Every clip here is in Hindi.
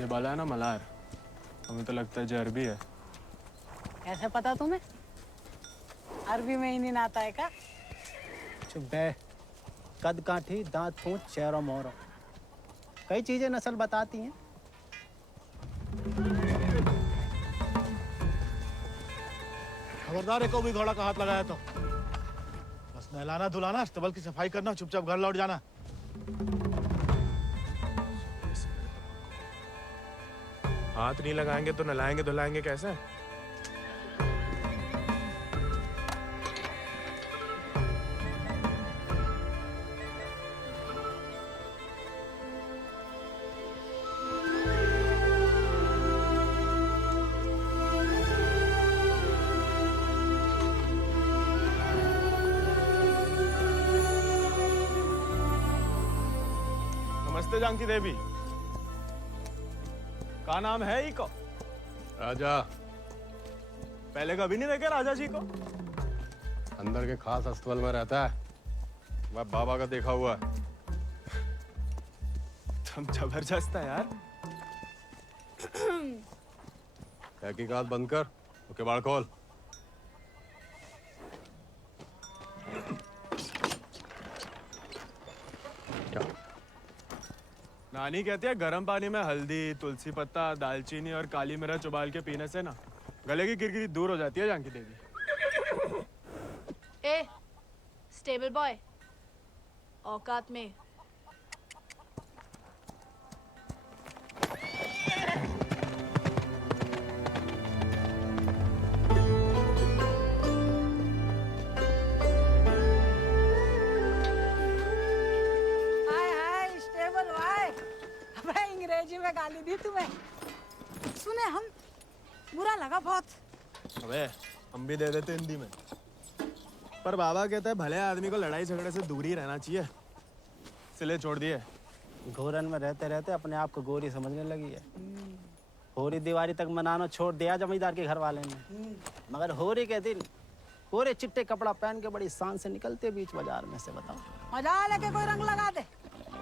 ये बाला है ना मलार, हमें तो लगता है ये अरबी है। कैसे पता तुम्हें? अरबी में ही नहीं आता है का? चुप बे। कद काठी, दांत फूंच, चेहरा मोहरा, कई चीजें नस्ल बताती हैं। खबरदार, एको भी घोड़ा का हाथ लगाया तो बस नहलाना धुलाना, अस्तबल की सफाई करना, चुपचाप घर लौट जाना। हाथ नहीं लगाएंगे तो नहलाएंगे धुलाएंगे कैसे? नमस्ते जानकी देवी, का नाम है इको? राजा। पहले कभी नहीं देखे राजा जी को? अंदर के खास अस्तबल में रहता है, मैं बाबा का देखा हुआ है। तुम जबरदस्त है यार। तहकीकात बंद कर, तो किवाड़ खोल। क्या? नानी कहती है गर्म पानी में हल्दी, तुलसी पत्ता, दालचीनी और काली मिर्च उबाल के पीने से ना गले की किरकिरी दूर हो जाती है जानकी देवी। ए, स्टेबल बॉय, औकात में। अंग्रेजी में गाली दी तुम्हें, सुने हम, बुरा लगा बहुत। अबे हम भी दे देते हिंदी में, पर बाबा कहता है भले आदमी को लड़ाई झगड़े से दूर ही रहना चाहिए, इसलिए छोड़ दिए। घोरन में रहते रहते अपने आप को गोरी समझने लगी है। होरी दिवाली तक मनाना छोड़ दिया जमींदार के घर वाले ने, मगर होरी के दिन पूरे चिट्टे कपड़ा पहन के बड़ी शान से निकलते बीच बाजार में से। बताओ मजा लेके कोई रंग लगा दे।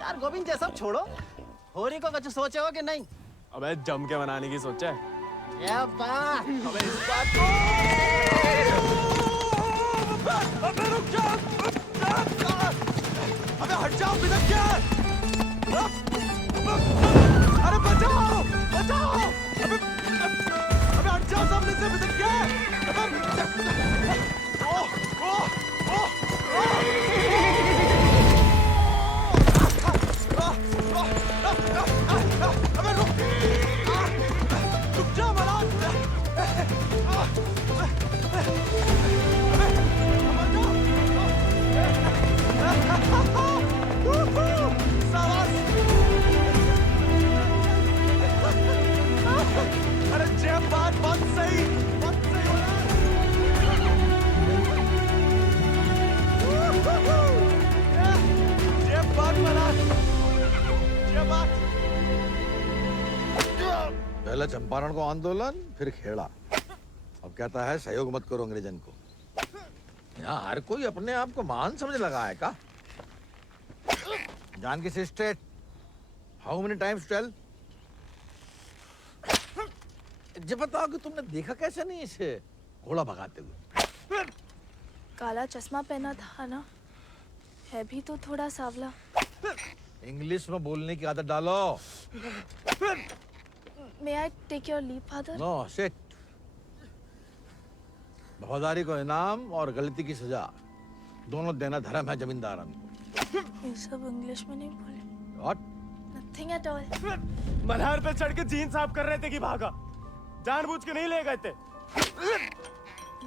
यार गोविंद, ये सब छोड़ो, होरी को कुछ सोचे हो कि नहीं? अबे जम के मनाने की सोचा है। या बात। अबे इस बात को अबे रुक जा, अबे हट जाओ, बिदक क्या? अरे बचाओ बचाओ, अबे हट जाओ सामने से, बिदक क्या? अबे रुक जा मलार। अरे जय बात बहुत सही जय बात मलार, जय बात। पहले चंपारण को आंदोलन, फिर खेड़ा, अब कहता है सहयोग मत करो अंग्रेजन को। यहाँ हर कोई अपने आप को महान समझ लगा है का? Janaki sister, how many times tell? जब बताओ कि तुमने देखा कैसे नहीं इसे घोड़ा भगाते हुए? काला चश्मा पहना था ना, है भी तो थोड़ा सावला। इंग्लिश में बोलने की आदत डालो। May I take your leave, father? No sit. वफादारी को इनाम और गलती की सजा दोनों देना धर्म है जमींदारन को। ये सब इंग्लिश में नहीं बोले। What? Nothing at all. Malhar पे चढ़ के जीन साफ कर रहे थे कि भागा? जानबूझ के नहीं ले गए थे।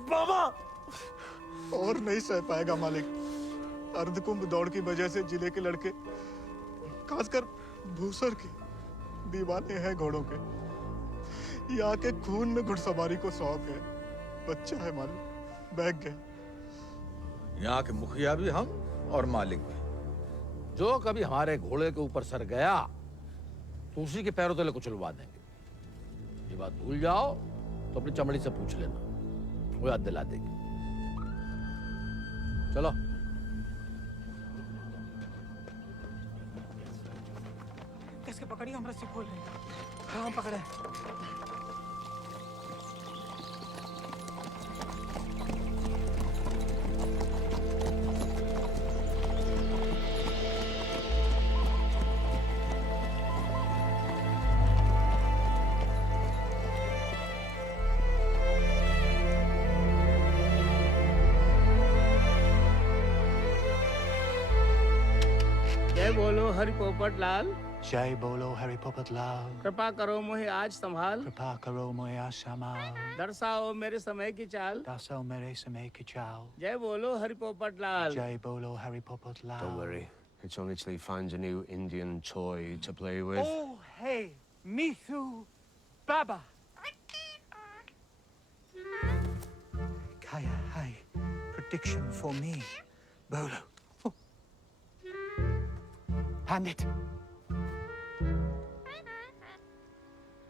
बाबा और नहीं सह पाएगा मालिक। अर्धकुंभ दौड़ की वजह से जिले के लड़के, खासकर भूसर के, दीवाने हैं घोड़ों के। यहाँ के खून में घुड़सवारी को शौक है। बच्चा है मालिक, बहक गया। यहाँ के मुखिया भी हम और मालिक भी। जो कभी हमारे घोड़े के ऊपर सर गया तो उसी के पैरों तले कुचलवा देंगे। ये बात भूल जाओ तो अपनी चमड़ी से पूछ लेना, वो याद दिला देगी। चलो। कैसे पकड़ी, हम रस्सी खोल रहे हैं। हाँ पकड़े। जय बोलो हरि पोपट लाल। जय बोलो हरि पोपट लाल। कृपा करो मुझे आज संभाल। कृपा करो मुझे आशमाल। दर्शाओ मेरे समय की चाल। दर्शाओ मेरे समय की चाल। जय बोलो हरि पोपट लाल। जय बोलो Hari Popat Lal. Don't worry. It's only till he finds a new Indian toy to play with. Oh, hey, Mithu Baba. Kaya, hey, prediction for me. Bolo. Oh. Hand it.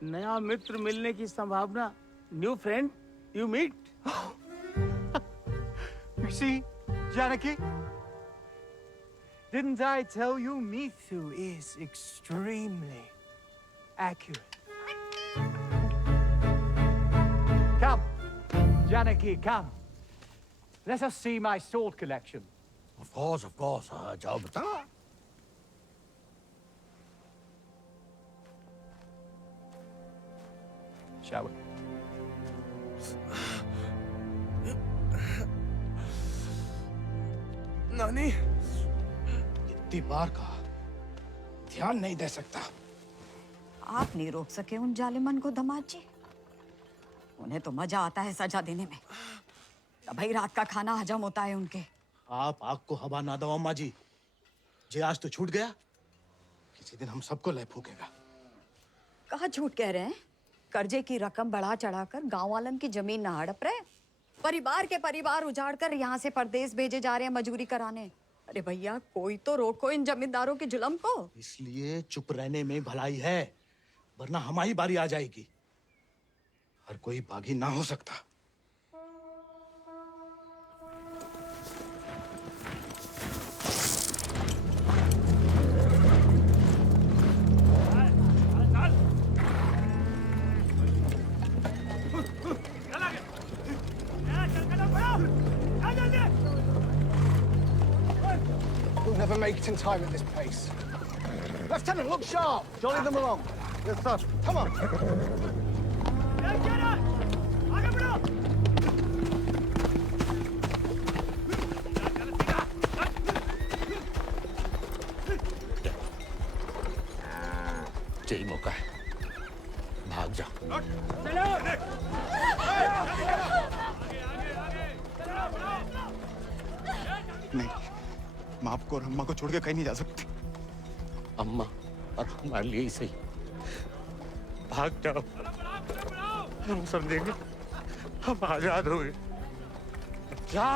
नया मित्र मिलने की संभावना। New friend you meet. You see, Janaki? Didn't I tell you Mithu is extremely accurate? Come, Janaki, come. Let us see my sword collection. Of course. हाँ, जाओ बता। Shall we? नानी, इतनी बार कहा, ध्यान नहीं दे सकता। आप नहीं रोक सके उन जालिमन को दामाद जी। उन्हें तो मजा आता है सजा देने में। तभी रात का खाना हजम होता है उनके। आप आग को हवा ना दो अम्मा जी। जे आज तो छूट गया, किसी दिन हम सबको ले फूकेगा। कहाँ झूठ कह रहे हैं? कर्जे की रकम बढ़ा चढ़ाकर गांव वालन की जमीन ना हड़प रहे। परिवार के परिवार उजाड़ कर यहाँ से परदेश भेजे जा रहे हैं मजूरी कराने। अरे भैया, कोई तो रोको इन जमींदारों के जुल्म को। इसलिए चुप रहने में भलाई है, वरना हमारी बारी आ जाएगी। हर कोई बागी ना हो सकता। We'll never make it in time at this pace. Lieutenant, look sharp. Jolly them along. Yes, sir. Come on. यही मौका है, भाग जा। नहीं, मैं आपको और अम्मा को छोड़ के कहीं नहीं जा सकती। अम्मा और हमारे लिए ही सही, भाग जाओ। हम समझेंगे, हम आजाद हो गए। जा,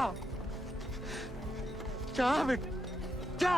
जा बेटा, जा।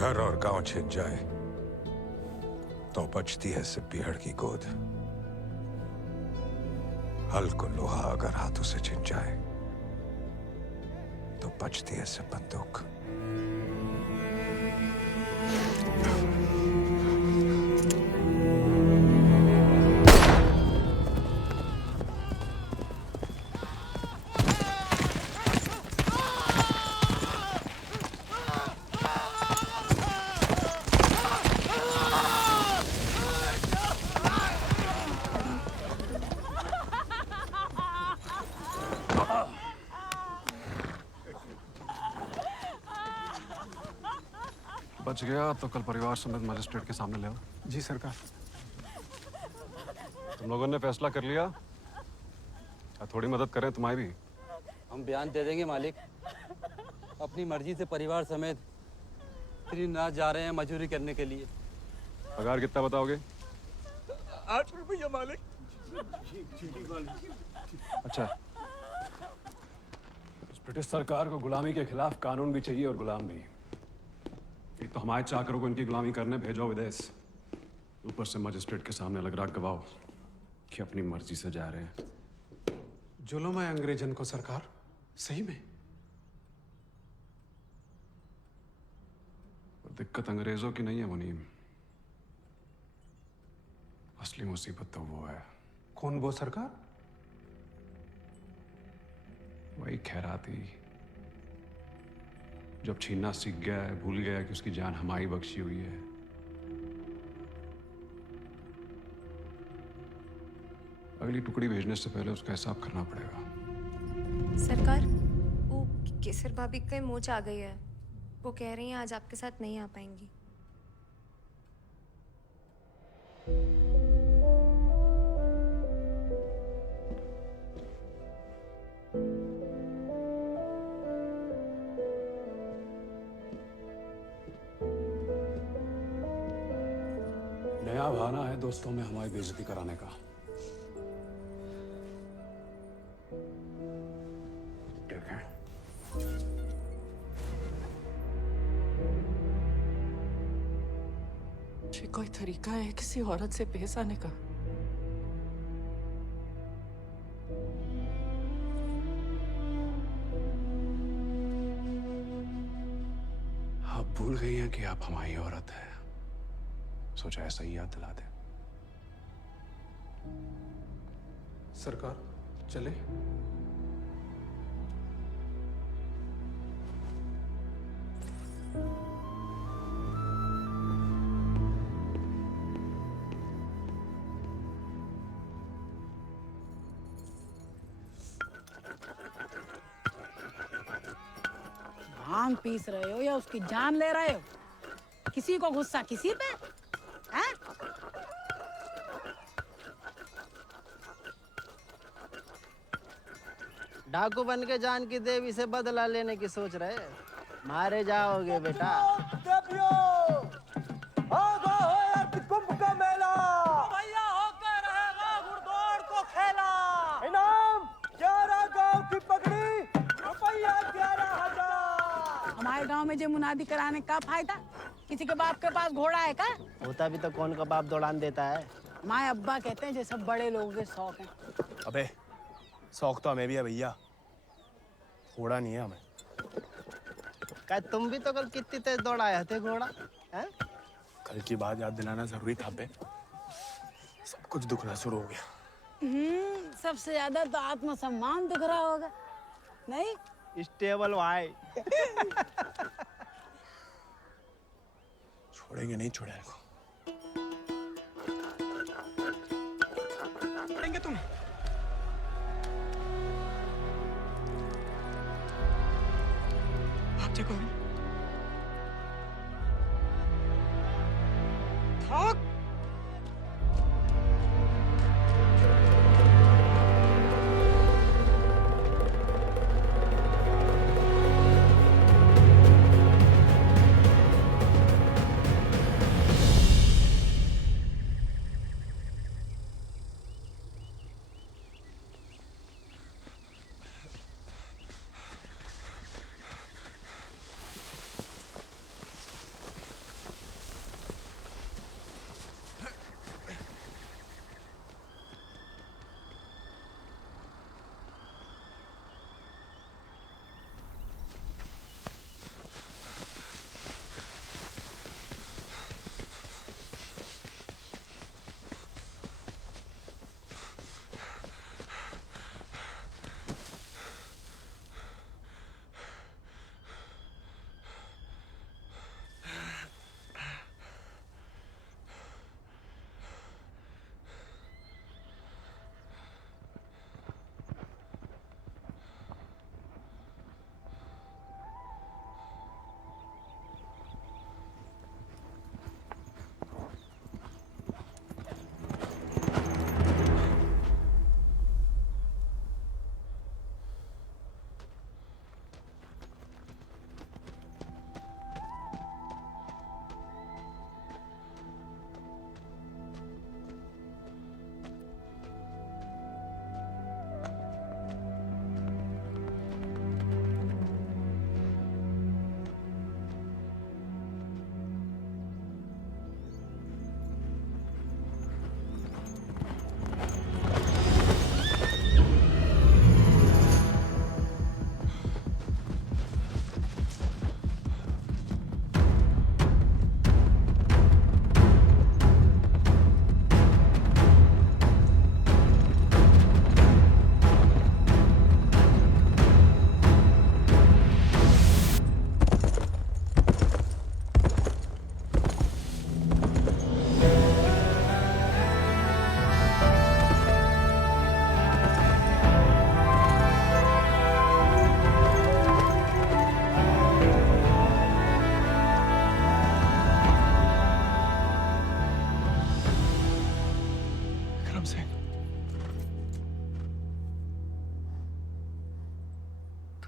घर और गांव छिन जाए तो बचती है सिर्फ पीहड़ की गोद। हल को लोहा अगर हाथों से छिन जाए तो बचती है सिर्फ बंदूक। बच गया तो कल परिवार समेत मजिस्ट्रेट के सामने ले आओ। जी सरकार। तुम लोगों ने फैसला कर लिया, थोड़ी मदद करें तुम्हारी भी। हम बयान दे देंगे मालिक। अपनी मर्जी से परिवार समेत त्रिनाथ जा रहे हैं मजदूरी करने के लिए। पगार कितना बताओगे? 8 रुपया मालिक। अच्छा, इस ब्रिटिश सरकार को गुलामी के खिलाफ कानून भी चाहिए और गुलाम भी। एक तो हमारे चाकरों को इनकी गुलामी करने भेजो विदेश, ऊपर से मजिस्ट्रेट के सामने लग रहा गवाह कि अपनी मर्जी से जा रहे हैं। जुल्म है अंग्रेजन को सरकार, सही में। दिक्कत अंग्रेजों की नहीं है मुनीम, असली मुसीबत तो वो है। कौन वो सरकार? वही खैराती, जब छीनना सीख गया है, भूल गया कि उसकी जान हमारी बख्शी हुई है। अगली टुकड़ी भेजने से पहले उसका हिसाब करना पड़ेगा। सरकार, वो केसर भाभी के मोच आ गई है। वो कह रही हैं आज आपके साथ नहीं आ पाएंगी। नया बहाना है दोस्तों में हमारी बेइज्जती कराने का। देखें, ये कोई तरीका है किसी औरत से पेश आने का? आप भूल गई हैं कि आप हमारी औरत है, सोचा ऐसा ही याद दिला दे। सरकार चले। भांग पीस रहे हो या उसकी जान ले रहे हो? किसी को गुस्सा किसी पे? हैं? डाकू बन के जान की देवी से बदला लेने की सोच रहे, मारे जाओगे बेटा। कुंभ का मेला भैया होकर रहेगा घुड़दौड़ को खेला। इनाम 11 गांव की पगड़ी, रुपया 11,000। हमारे गांव में जो मुनादी कराने का फायदा? किसी के बाप के पास घोड़ा है का? होता भी तो कौन का बाप दौड़ान देता है। हमारे अब्बा कहते हैं जैसे बड़े लोगों के शौक हैं। अबे शौक तो हमें भी है भैया, घोड़ा नहीं है हमें। क्या तुम भी तो कल कितनी तेज दौड़ाए थे घोड़ा? हैं? कल की बात याद दिलाना जरूरी था बे, सब कुछ दुखना शुरू हो गया। सबसे ज्यादा तो आत्मसम्मान दिख रहा होगा, नहीं? स्टेबल भाई। छोड़ेंगे नहीं छोड़ेंगे इनको। छोड़ेंगे तुम? आप देखो थक।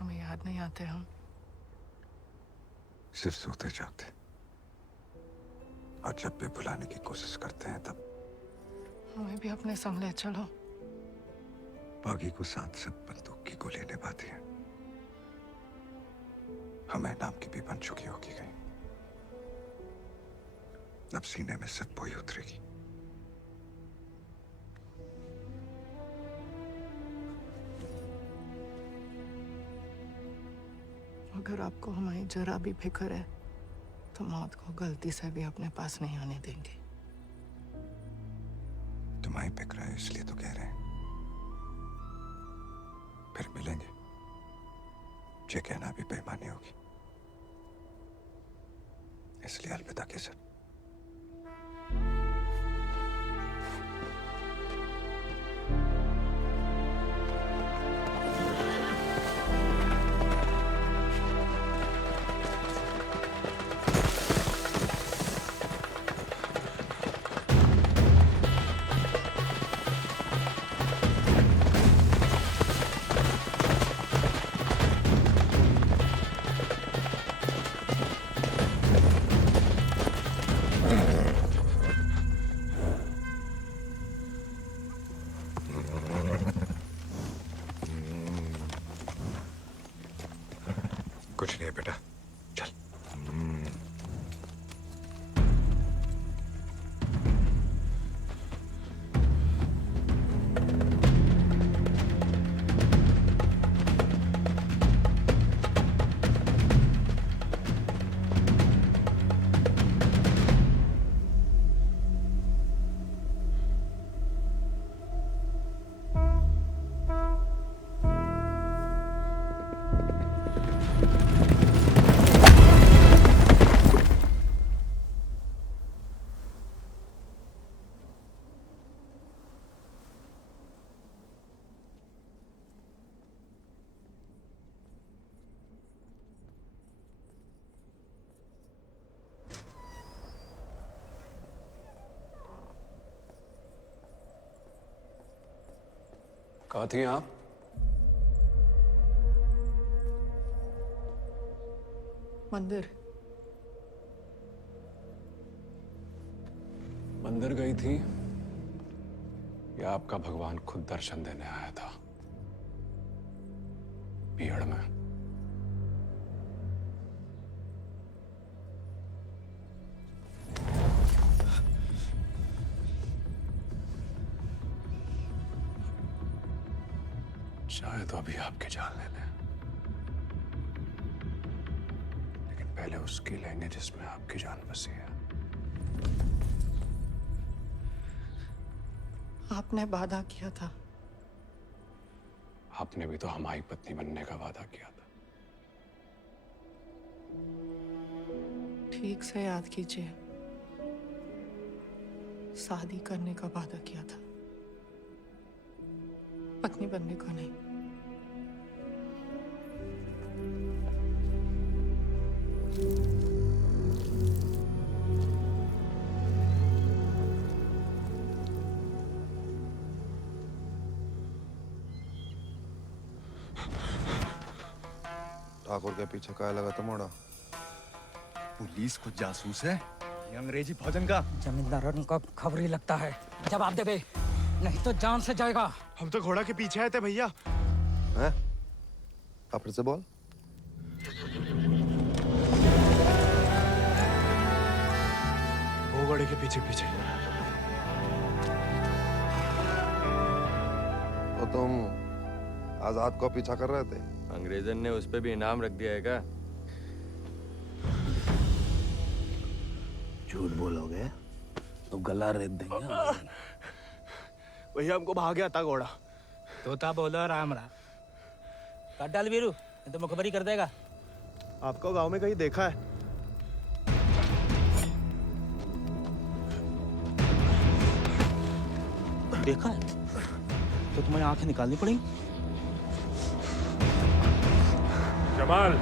तुम्हें याद नहीं आते हम? सिर्फ सोते जागते, और जब भी बुलाने की कोशिश करते हैं तब हमें भी अपने संग ले चलो। बागी को साथ सब बंदूक की गोली निभाती है, हमें नाम की भी बन चुकी होगी कहीं। अब सीने में सिर्फ वही उतरेगी। अगर आपको हमारी जरा भी फिक्र है तो मौत को गलती से भी अपने पास नहीं आने देंगे। तुम्हारी फिक्र है इसलिए तो कह रहे हैं। फिर मिलेंगे, ये कहना भी बेईमानी होगी, इसलिए अलविदा के सर। कुछ नहीं है बेटा, चल। कहाँ थी आप? मंदिर। मंदिर गई थी या आपका भगवान खुद दर्शन देने आया था भीड़ में? शायद तो अभी आपकी जान ले लें, लेकिन पहले उसकी लेंगे जिसमें आपकी जान बसी है। आपने वादा किया था। आपने भी तो हमारी पत्नी बनने का वादा किया था। ठीक से याद कीजिए, शादी करने का वादा किया था, पत्नी बनने का नहीं। ठाकुर के पीछे काय लगा था मोड़ा? पुलिस को जासूस है ये अंग्रेजी भोजन का। जमींदारों को खबर ही लगता है। जवाब दे बे, नहीं तो जान से जाएगा। हम तो घोड़ा के पीछे आए थे भैया। हैं? आप फिर से बोल। वो घोड़े के पीछे पीछे। तो तुम आजाद को पीछा कर रहे थे? अंग्रेजन ने उस पे भी इनाम रख दिया है क्या? झूठ बोलोगे तो गला रेत देंगे। भैया हमको भाग गया था घोड़ा। तोता बोलो राम राम। काट डाल वीरू, नहीं तो मुखबरी कर देगा। आपको गांव में कहीं देखा है? देखा है तो तुम्हें आंखें निकालनी पड़ेंगी। जमाल,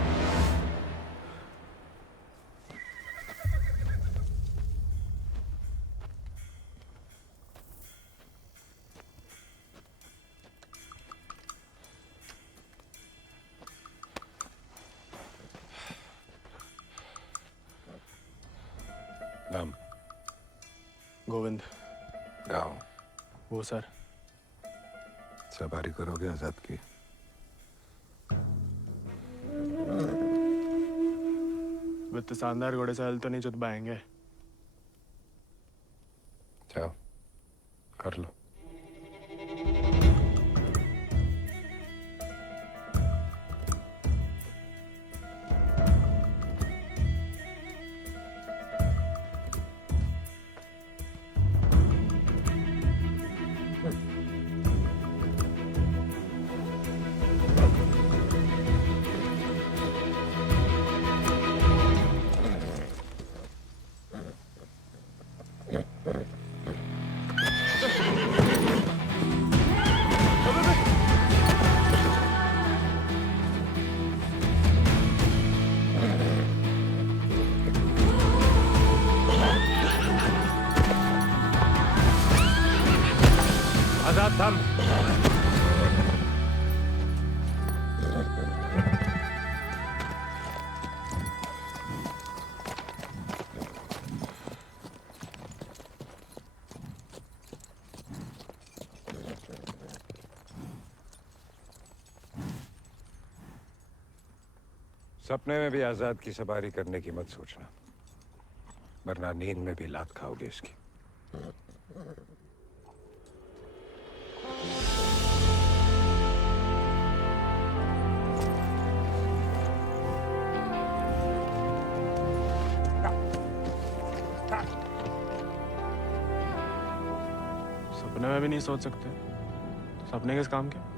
गोविंद। गाँव वो सर। सवारी करोगे आजाद की? वित्त शानदार घोड़े से हल तो नहीं चुतवाएंगे। जाओ कर लो। आजाद थम। सपने में भी आजाद की सवारी करने की मत सोचना, वरना नींद में भी लात खाओगे इसकी। सपने में भी नहीं सोच सकते, सपने किस काम के?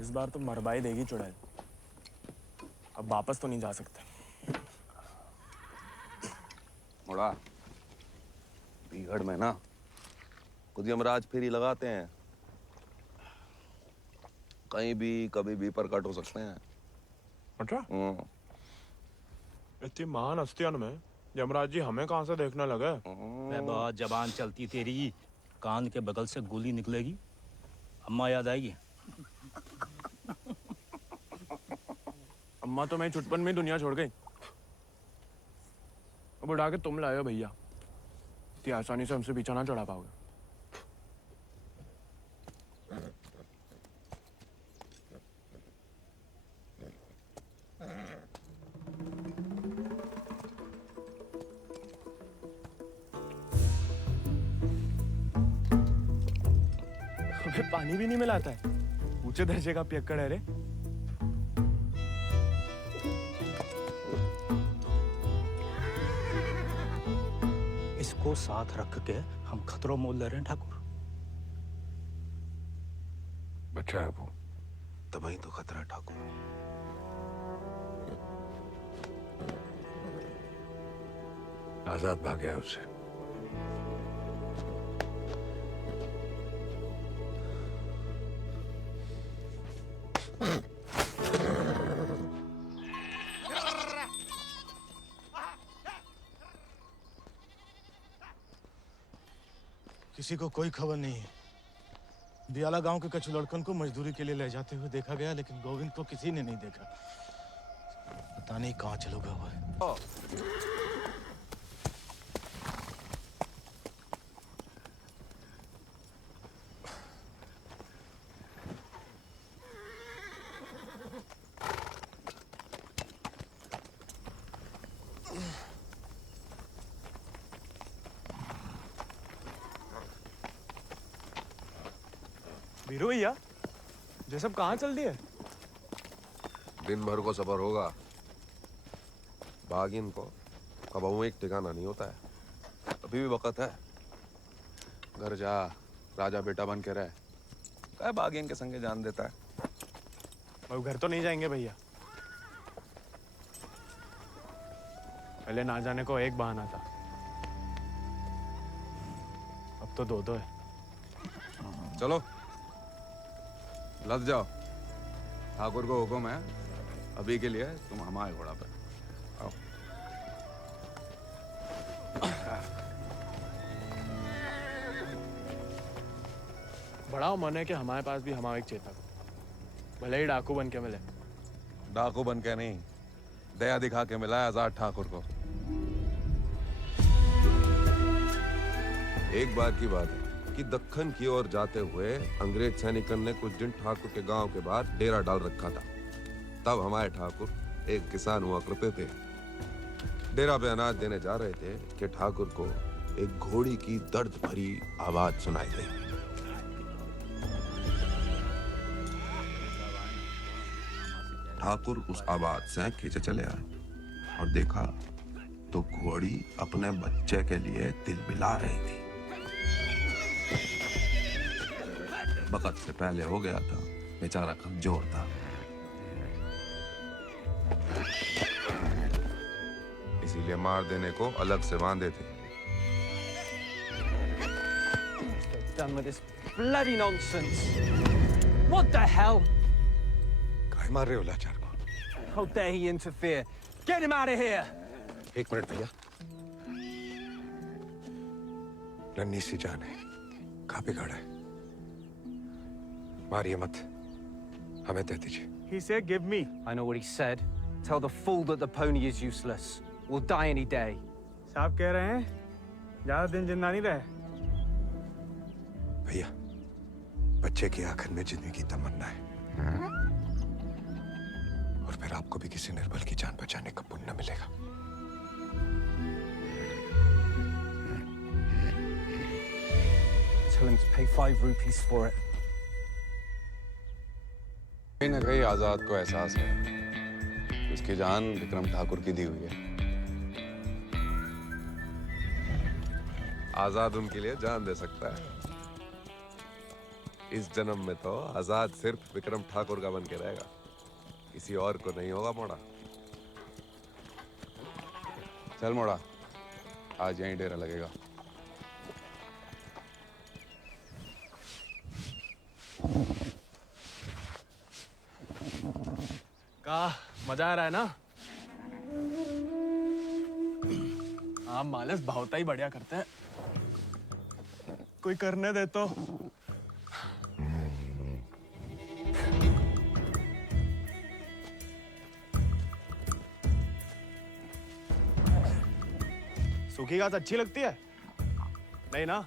इस बार तो मरवाई देगी चुड़ैल। अब वापस तो नहीं जा सकते। मुड़ा बीघड़ में ना खुद यमराज फेरी लगाते हैं, कहीं भी कभी भी प्रकट हो सकते हैं। अच्छा? इतनी महान हस्तियों में यमराज जी हमें कहाँ से देखने लगे? बहुत जबान चलती तेरी, कान के बगल से गोली निकलेगी, अम्मा याद आएगी। अम्मा तो मैं छुटपन में दुनिया छोड़ गई। अब उड़ा के तुम लाए हो भैया, इतनी आसानी से हमसे पीछा ना चढ़ा पाओगे। हमें पानी भी नहीं मिलाता है, ऊंचे दर्जे का पियक्कड़ है रे। इसको साथ रख के हम खतरों मोल ले रहे हैं ठाकुर। बच्चा है वो, तभी तो खतरा है ठाकुर। आजाद भाग गया उससे। किसी को कोई खबर नहीं है। दियाला गांव के कच्छ लड़कन को मजदूरी के लिए ले जाते हुए देखा गया, लेकिन गोविंद को किसी ने नहीं देखा। पता नहीं कहाँ चलो गया हुआ है। वीरू भैया, ये सब कहाँ चल दिए? दिन भर को सफर होगा, बागिन को कबहू एक ठिकाना नहीं होता है। अभी भी वक्त है, घर जा, राजा बेटा बन के रहे। क्या बागिन के संगे जान देता है। अब घर तो नहीं जाएंगे भैया, पहले ना जाने को एक बहाना था, अब तो दो दो है। चलो लद जाओ, ठाकुर को हुक्म है, अभी के लिए तुम हमारे घोड़ा पे आओ। बड़ा मन है कि हमारे पास भी हमारा एक चेतक, भले ही डाकू बन के मिले, डाकू बन के नहीं, दया दिखा के मिला है आजाद ठाकुर को। एक बार की बात है कि दक्कन की ओर जाते हुए अंग्रेज सैनिकों ने कुछ दिन ठाकुर के गांव के बाहर डेरा डाल रखा था। तब हमारे ठाकुर एक किसान हुआ करते थे। डेरा पे अनाज देने जा रहे थे कि ठाकुर को एक घोड़ी की दर्द भरी आवाज सुनाई दी। ठाकुर उस आवाज से खींचे चले आए और देखा तो घोड़ी अपने बच्चे के लिए तिलमिला रही थी। वक्त से पहले हो गया था, बेचारा कमजोर था, इसीलिए मार देने को अलग से बांधे थे। Done with this bloody nonsense. What the hell? काय मार रहे हो लाचार को? How dare he interfere? Get him out of here! एक मिनट भैया। नन्ही सी जान है, कहाँ बिगाड़ा है? मारिए मत, हमें दे दीजिए। He said, "Give me." I know what he said. Tell the fool that the pony is useless. We'll die any day. साहब कह रहे हैं ज्यादा दिन जिंदा नहीं रहे। भैया, बच्चे की आखिर में जिंदगी की तमन्ना है, और फिर आपको भी किसी निर्बल की जान बचाने का पुण्य मिलेगा। Tell him to pay 5 rupees for it. कहीं न कहीं आजाद को एहसास है कि उसकी जान विक्रम ठाकुर की दी हुई है। आजाद उनके लिए जान दे सकता है। इस जन्म में तो आजाद सिर्फ विक्रम ठाकुर का बन के रहेगा, किसी और को नहीं होगा। मोड़ा, चल मोड़ा, आज यहीं डेरा लगेगा। का मजा आ रहा है ना? आप मालस भावता ही बढ़िया करते हैं। कोई करने दे तो। सूखी घास अच्छी लगती है? नहीं ना?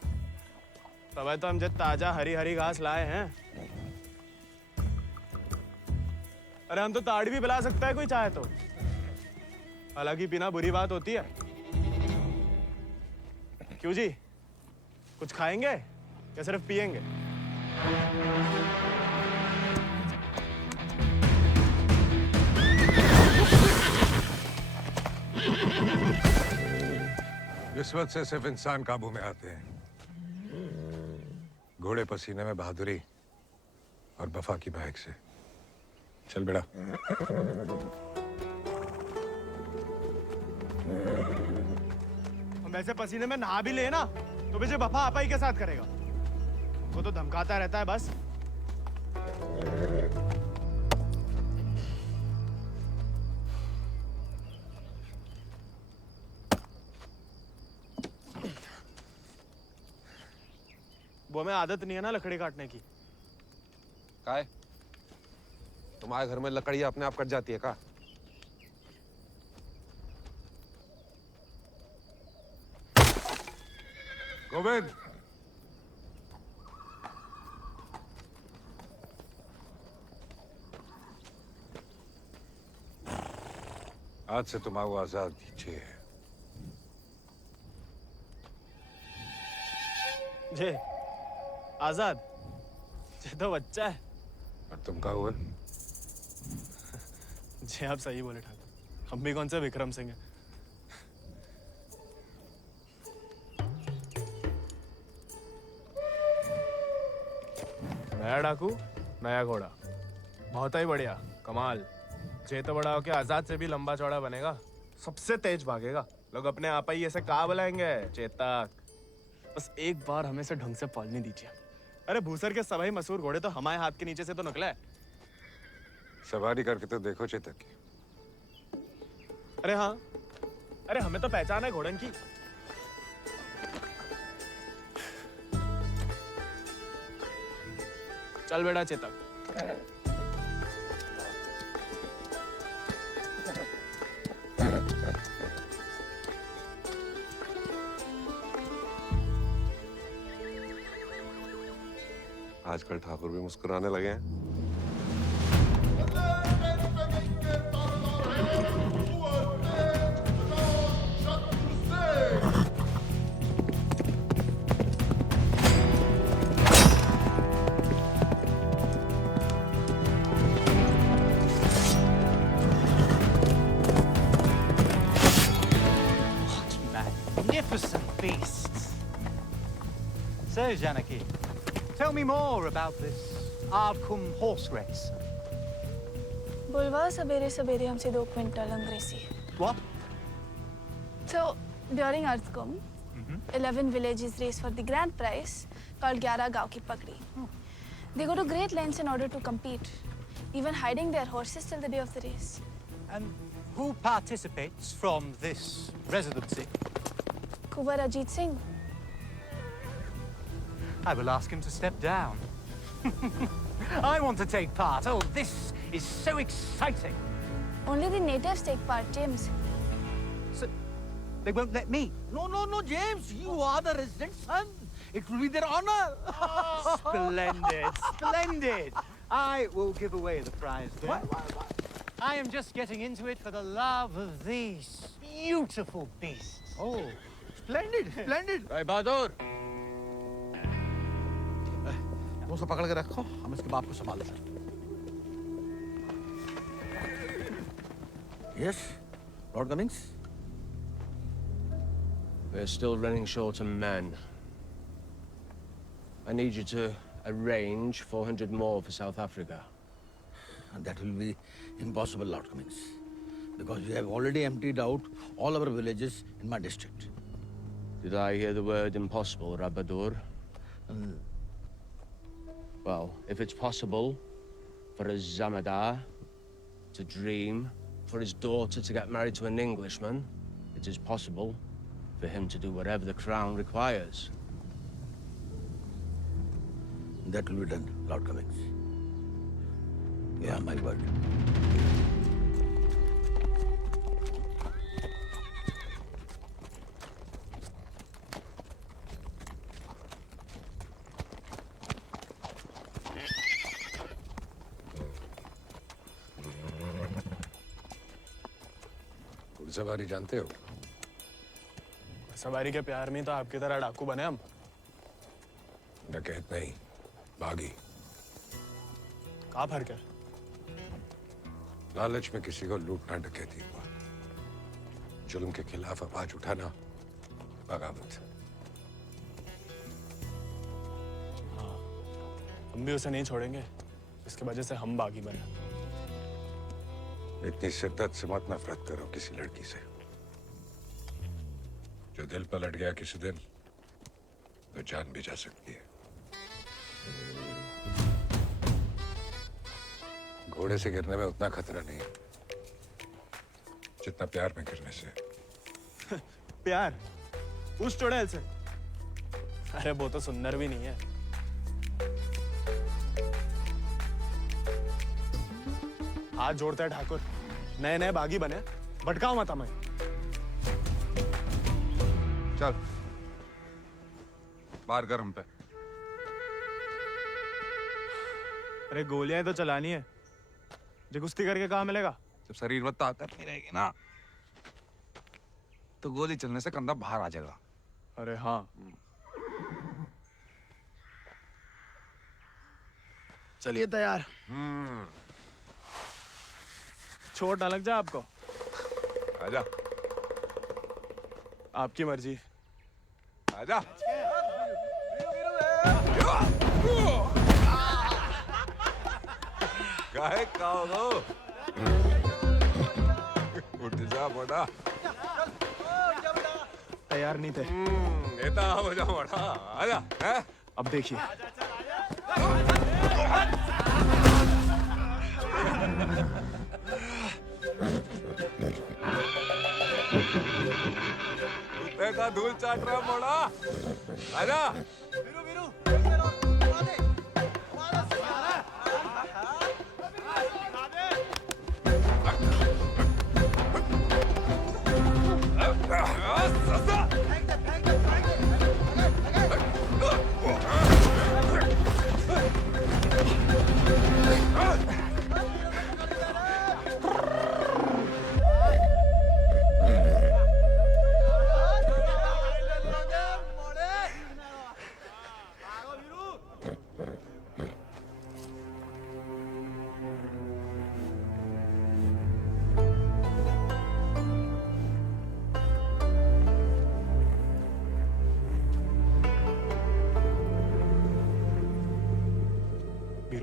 तब तो हम जब ताजा हरी हरी घास लाए हैं। अरे हम तो ताड़ी भी पिला सकता है कोई चाहे तो। हालांकि पीना बुरी बात होती है। क्यों जी, कुछ खाएंगे या सिर्फ पिएंगे? रिश्वत से सिर्फ इंसान काबू में आते हैं, घोड़े पसीने में बहादुरी और वफा की महक से। चल बेटा। हम ऐसे पसीने में नहा भी ले ना तो मुझे वफा आपा ही के साथ करेगा। वो तो धमकाता रहता है बस। वो हमें आदत नहीं है ना लकड़ी काटने की। काय? तुम्हारे घर में लकड़ी अपने आप कट जाती है का? गोविंद, आज से तुम आओ आजाद दीजिए। जे आजाद, जे तो बच्चा है। और तुम का हुआ? जी आप सही बोले ठाकुर, हम भी कौन से विक्रम सिंह हैं। नया डाकू, नया घोड़ा, बहुत ही बढ़िया, कमाल। जे तो बड़ा होके आजाद से भी लंबा चौड़ा बनेगा, सबसे तेज भागेगा। लोग अपने आप ही ऐसे कहा बुलाएंगे, चेतक। बस एक बार हमें से ढंग से पालने दीजिए। अरे भूसर के सभी मशहूर घोड़े तो हमारे हाथ के नीचे से तो निकले हैं। सवारी करके तो देखो चेतक की। अरे हाँ, अरे हमें तो पहचान है घोड़न की। चल बेटा चेतक। आजकल ठाकुर भी मुस्कुराने लगे हैं। Magnificent beasts. So, Janaki, tell me more about this Ardcumbe horse race. बुलवा सवेरे सवेरे हमसे 2 क्विंटल अंग्रेजी. What? So during Ardcumbe, 11 villages race for the grand prize called 11 गांव की पगड़ी. They go to great lengths in order to compete, even hiding their horses till the day of the race. And who participates from this residency? Kuwar Ajit Singh. I will ask him to step down. I want to take part. Oh, this is so exciting. Only the natives take part, James. So, they won't let me? No, James. You are the resident son. It will be their honor. Splendid, splendid. I will give away the prize then. Why? I am just getting into it for the love of these beautiful beasts. Oh, splendid, splendid. भाई बहादुर, मुझसे पकड़ के रखो, हम इसके बाप को संभाल लेंगे। Yes, Lord Cummings? We're still running short on men. I need you to arrange 400 more for South Africa. And that will be impossible, Lord Cummings, because we have already emptied out all our villages in my district. Did I hear the word impossible, Rabadur? Well, if it's possible for a Zamadar to dream, for his daughter to get married to an Englishman, it is possible for him to do whatever the crown requires. That will be done, Lord Cummings. Yeah, my word. घुड़सवारी जानते हो? सवारी के प्यार में तो आपकी तरह डाकू बने हम। डकैत नहीं, बागी। क्या फर्क है? लालच में किसी को लूटना डकैती हुआ। जुल्म के खिलाफ आवाज उठाना बगावत। हाँ, हम भी उसे नहीं छोड़ेंगे, इसके वजह से हम बागी बने। इतनी शिद्दत से मत नफरत करो किसी लड़की से। जो दिल पलट गया किसी दिन, तो जान भी जा सकती है। घोड़े से गिरने में उतना खतरा नहीं है जितना प्यार में गिरने से। प्यार? उस चुड़ैल से? अरे वो तो सुंदर भी नहीं है। हाथ जोड़ते हैं ठाकुर, नए नए बागी बने, भटकाओ मत हमें। चल बाहर कर हम पे। अरे गोलियां तो चलानी है, जो कुश्ती करके कहाँ मिलेगा? जब शरीर में ताकत नहीं रहेगी ना, तो गोली चलने से कंधा बाहर आ जाएगा। अरे हाँ, चलिए तैयार। चोट ना लग जाए आपको। आजा। आपकी मर्जी। आजा। काहे खाओ? उठ जा बड़ा। तैयार नहीं थे। नेता हो जा बड़ा। आजा। हैं? अब देखिए। कुत्ते का धूल चाट रहा मोड़ा। आजा।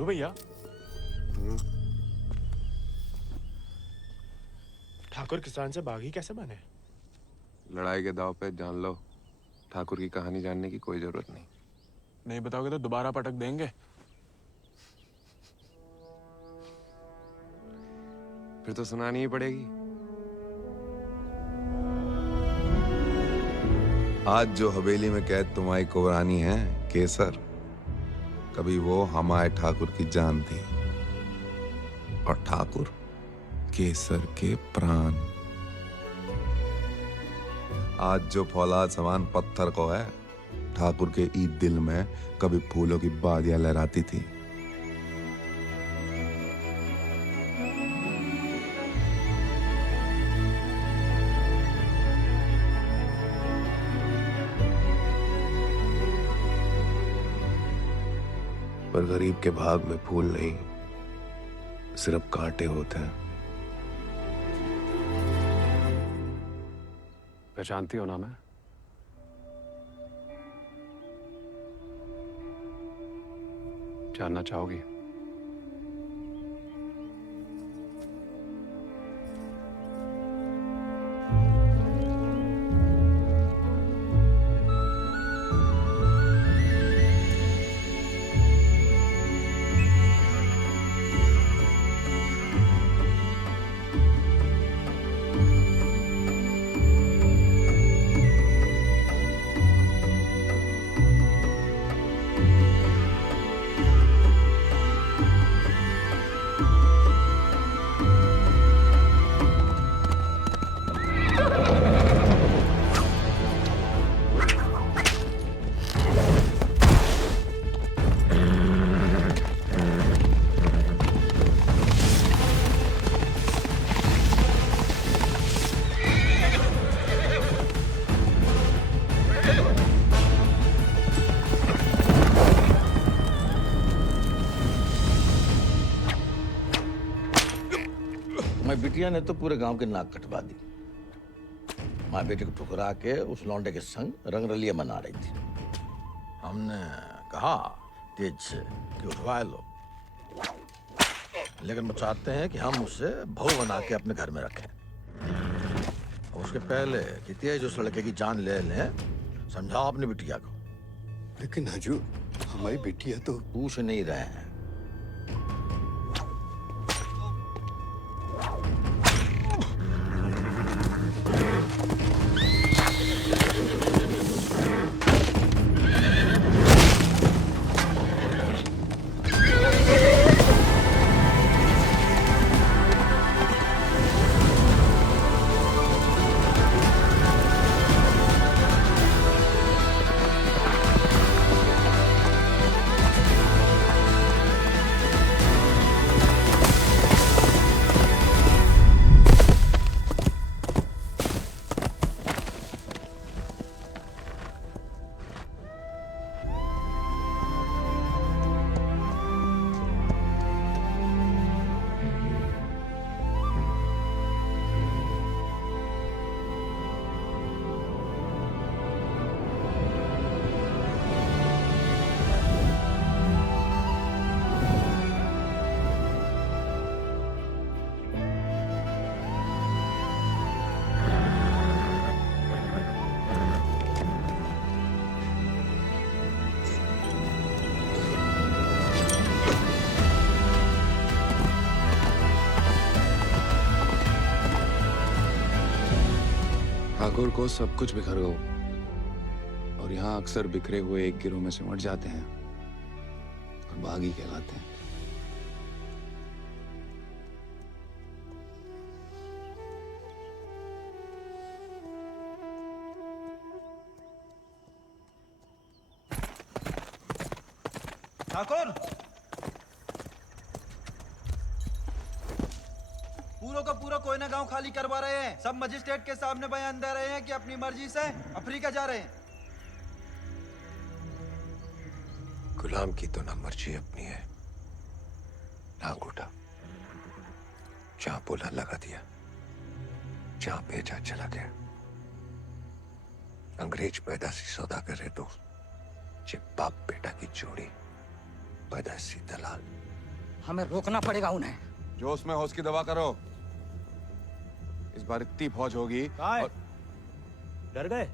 भोलू भैया, ठाकुर किसान से बागी कैसे बने? लड़ाई के दाव पे जान लो, ठाकुर की कहानी जानने की कोई जरूरत नहीं। नहीं बताओगे तो दोबारा पटक देंगे। फिर तो सुनानी ही पड़ेगी। आज जो हवेली में कैद तुम्हारी कुबरानी है केसर, कभी वो हमारे ठाकुर की जान थी, और ठाकुर केसर के प्राण। आज जो फौलाद समान पत्थर को है, ठाकुर के ईद दिल में कभी फूलों की बादियां लहराती थी। पर गरीब के भाग में फूल नहीं, सिर्फ कांटे होते हैं। पहचानती हो ना मैं? जानना चाहोगी? मैं बिटिया ने तो पूरे गांव के नाक कटवा दी। माँ बेटे को ठुकरा के उस लौंडे के संग रंगरलिया मना रही थी। हमने कहा तेज से कि उठवा लो, लेकिन वो चाहते हैं कि हम उसे बहू बना के अपने घर में रखें। और उसके पहले कि तेज उस लड़के की जान ले लें, समझाओ अपनी बिटिया को। लेकिन हजूर, हमारी बिटिया तो पूछ नहीं रहे हैं। ठाकुर को सब कुछ बिखर गया, और यहाँ अक्सर बिखरे हुए एक गिरोह में सिमट जाते हैं और बागी कहलाते हैं। ठाकुर, पूरा का पूरा कोयना गांव खाली करवा रहे हैं। सब मजिस्ट्रेट के सामने बयान दे रहे हैं कि अपनी मर्जी से अफ्रीका जा रहे हैं। गुलाम की तो ना मर्जी अपनी है ना अंगूठा। जहां बोला लगा दिया, जहां भेजा चला गया। अंग्रेज पैदाशी सौदागर है तो बाप बेटा की जोड़ी पैदाशी दलाल। हमें रोकना पड़ेगा उन्हें। जोश में होश की दवा करो। इस बार इतनी फौज होगी और... डर गए?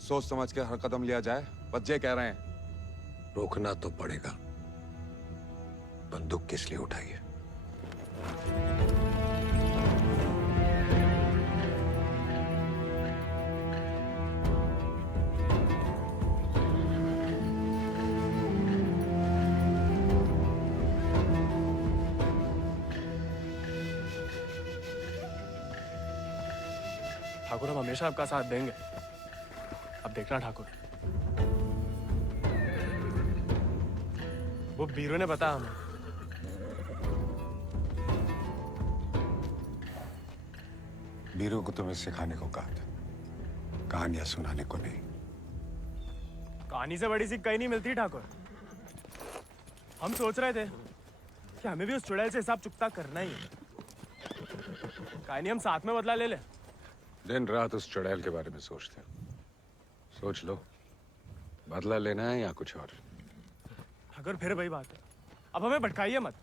सोच समझ के हर कदम लिया जाए, बच्चे कह रहे हैं। रोकना तो पड़ेगा। बंदूक किस लिए उठाई है? ठाकुर हम हमेशा आपका साथ देंगे। अब देखना ठाकुर, वो बीरू ने बताया हमें। बीरू को तुम्हें सिखाने को कहा था, कहानियां सुनाने को नहीं। कहानी से बड़ी सीख कहीं नहीं मिलती ठाकुर। हम सोच रहे थे कि हमें भी उस चुड़ैल से हिसाब चुकता करना ही है। कहानी हम साथ में बदला ले ले। दिन रात उस चुड़ैल के बारे में सोचते हैं। सोच लो, बदला लेना है या कुछ और। अगर फिर वही बात है, अब हमें भटकाइए मत।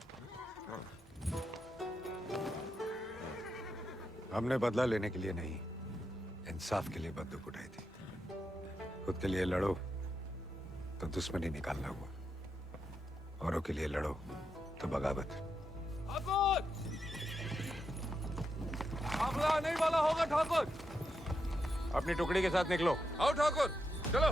हमने बदला लेने के लिए नहीं, इंसाफ के लिए बंदूक उठाई थी। खुद के लिए लड़ो तो दुश्मनी निकालना हुआ, औरों के लिए लड़ो तो बगावत। हमला नहीं वाला होगा ठाकुर। अपनी टुकड़ी के साथ निकलो। आओ ठाकुर, चलो।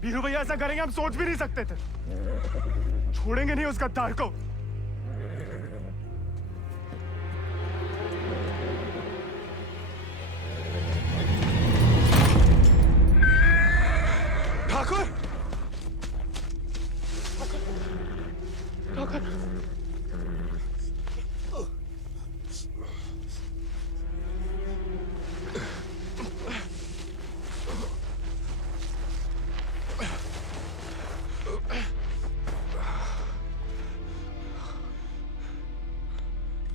बीरू भैया ऐसा करेंगे हम सोच भी नहीं सकते थे। छोड़ेंगे नहीं उस गद्दार को। ठाकुर, ठाकुर,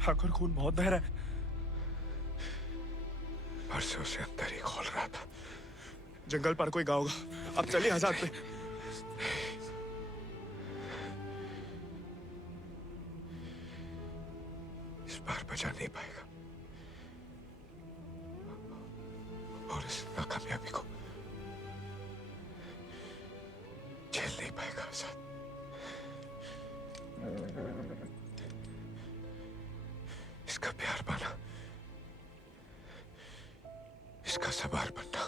ठाकुर खून बहुत बह रहा है। परसों से अंदर ही खोल रहा था। जंगल पर कोई गाँव होगा। अब चलिए आजाद पे। इस बार बचा नहीं पाएगा और इस नाकामयाबी को झेल नहीं पाएगा आजाद। इसका प्यार पाना, इसका सवार बनना,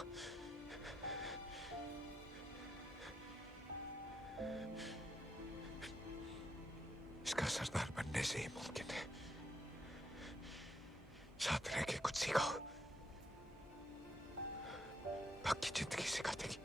इसका सरदार बनने से ही मुमकिन है। साथ रह के कुछ सिखाओ, बाकी जिंदगी सिखा देगी।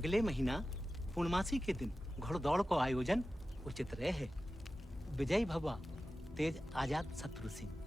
अगले महीना पूर्णमासी के दिन घोड़दौड़ को आयोजन उचित रहे। विजय भवा तेज आजाद शत्रु सिंह।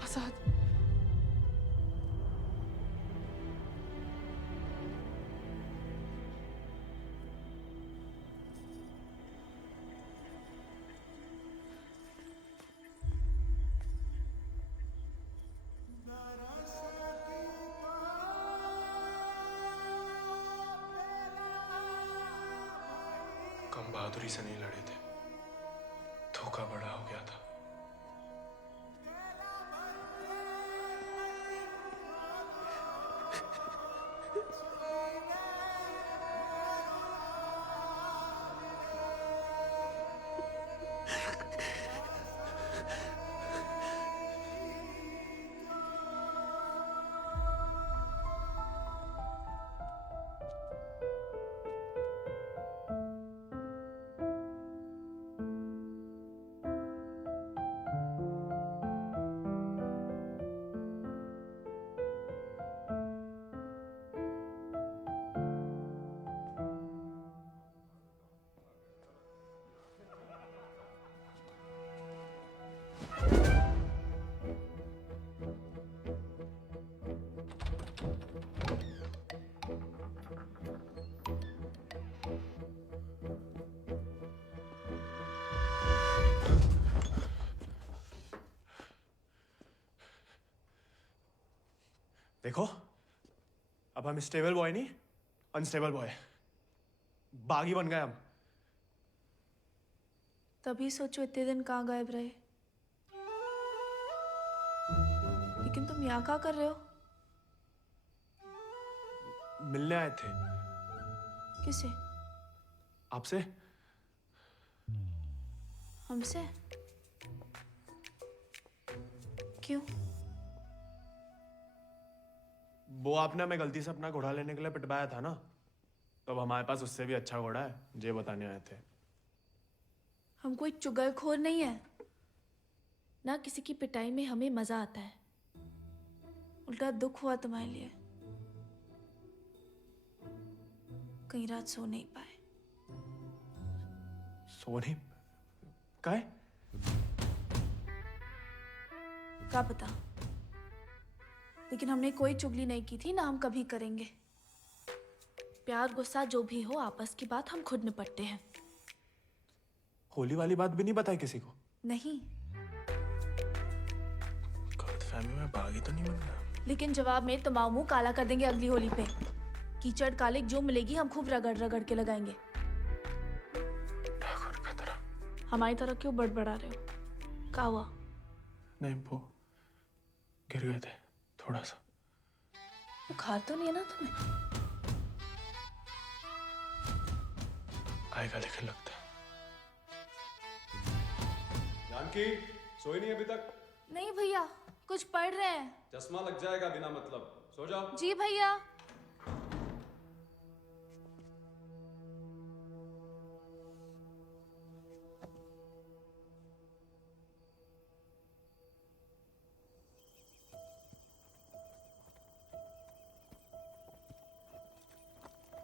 आजाद, कम बहादुरी से नहीं लड़े थे, धोखा बड़ा हो गया था। देखो, अब हम स्टेबल बॉय नहीं, अनस्टेबल बॉय, बागी बन गए हम। तभी सोचो इतने दिन कहाँ गायब रहे। लेकिन तुम यहाँ क्या कर रहे हो? मिलने आए थे। किसे? आपसे। हमसे? क्यों? वो आपने हमें गलती से अपना घोड़ा लेने के लिए पिटवाया था ना, तो अब हमारे पास उससे भी अच्छा घोड़ा है, ये बताने आए थे। हम कोई चुगलखोर नहीं है ना, किसी की पिटाई में हमें मजा आता है। उल्टा दुख हुआ तुम्हारे लिए, कई रात सो नहीं पाए। सो नहीं काहे? क्या पता, लेकिन हमने कोई चुगली नहीं की थी, ना हम कभी करेंगे। प्यार गुस्सा जो भी हो, आपस की बात हम खुद निपटते हैं। होली वाली बात भी नहीं बताई किसी को? नहीं। गलतफहमी में बागी तो नहीं बन गया? लेकिन जवाब में तुम्हारा मुंह काला कर देंगे अगली होली पे। कीचड़ कालिक जो मिलेगी हम खूब रगड़ रगड़ के लगाएंगे। हमारी तरह क्यों बड़बड़ा रहे हो? क्या हुआ? नहीं, वो गिर गए थे थोड़ा सा। बुखार तो नहीं है ना तुम्हें? आएगा लेकिन लगता है। जानकी, सोई नहीं अभी तक? नहीं भैया, कुछ पढ़ रहे हैं। चश्मा लग जाएगा बिना मतलब, सो जाओ। जी भैया।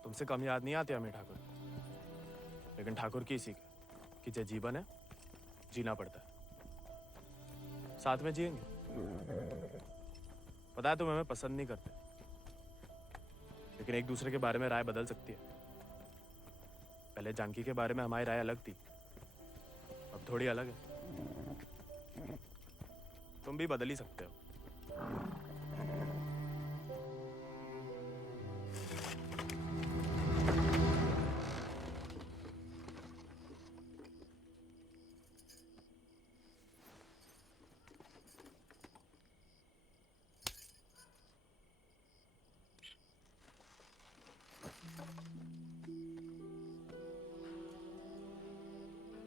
तुमसे कम याद नहीं आती हमें ठाकुर, लेकिन ठाकुर की सीख कि जो जीवन है जीना पड़ता है, साथ में जिएंगे। पता है तुम हमें पसंद नहीं करते, लेकिन एक दूसरे के बारे में राय बदल सकती है। पहले जानकी के बारे में हमारी राय अलग थी, अब थोड़ी अलग है। तुम भी बदल ही सकते हो।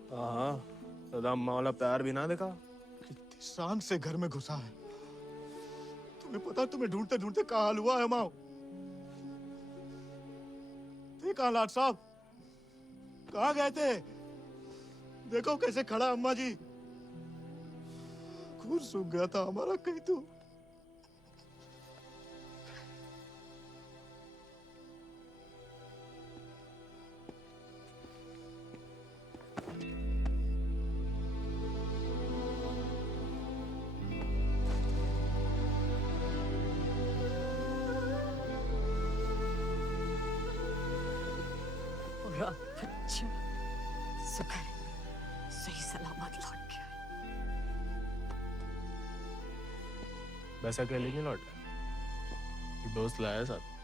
हाँ, दादा अम्मा वाला प्यार भी ना देखा। कितनी शान से घर में घुसा है। तुम्हें पता, तुम्हें ढूंढते ढूंढते कहाँ हाल हुआ है माओ। थे कहाँ लाट साहब, कहाँ गए थे? देखो कैसे खड़ा अम्मा जी। खून सूख गया था हमारा कहीं तो। पूरा बच्चा शुक्र है सही सलामत लौट गया। वैसे अकेले नहीं लौट गया, दोस्त लाया साथ।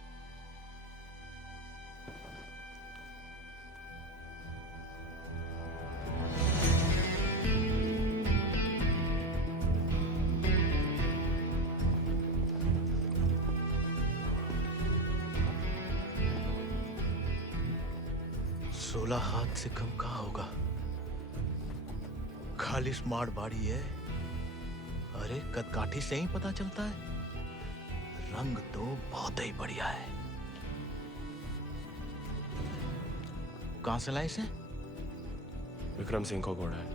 हाथ से कम कहाँ होगा? खाली स्मार्ट बॉडी है। अरे कदकाठी से ही पता चलता है, रंग तो बहुत ही बढ़िया है। कहां से लाए इसे? विक्रम सिंह को घोड़ा है,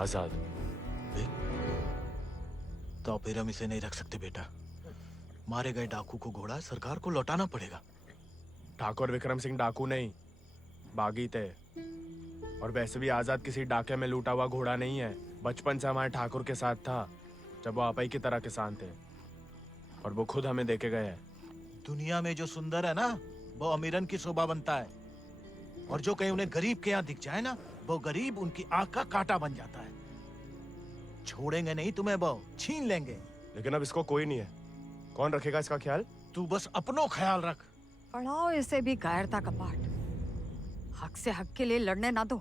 आजाद। तो फिर हम इसे नहीं रख सकते बेटा। मारे गए डाकू को घोड़ा सरकार को लौटाना पड़ेगा। ठाकुर विक्रम सिंह डाकू नहीं, बागी थे। और वैसे भी आजाद किसी डाके में लूटा हुआ घोड़ा नहीं है। बचपन से हमारे ठाकुर के साथ था, जब वो आपा ही की तरह किसान थे, और वो खुद हमें देके गए हैं। दुनिया में जो सुंदर है ना, वो अमीरन की शोभा बनता है, और जो कहीं उन्हें गरीब के यहाँ दिख जाए ना, वो गरीब उनकी आंख का कांटा बन जाता है। छोड़ेंगे नहीं तुम्हें, वो छीन लेंगे। लेकिन अब इसको कोई नहीं है, कौन रखेगा इसका ख्याल? तू बस अपनो ख्याल रख। पढ़ाओ इसे भी कायरता का पाठ। हक से हक के लिए लड़ने ना दो।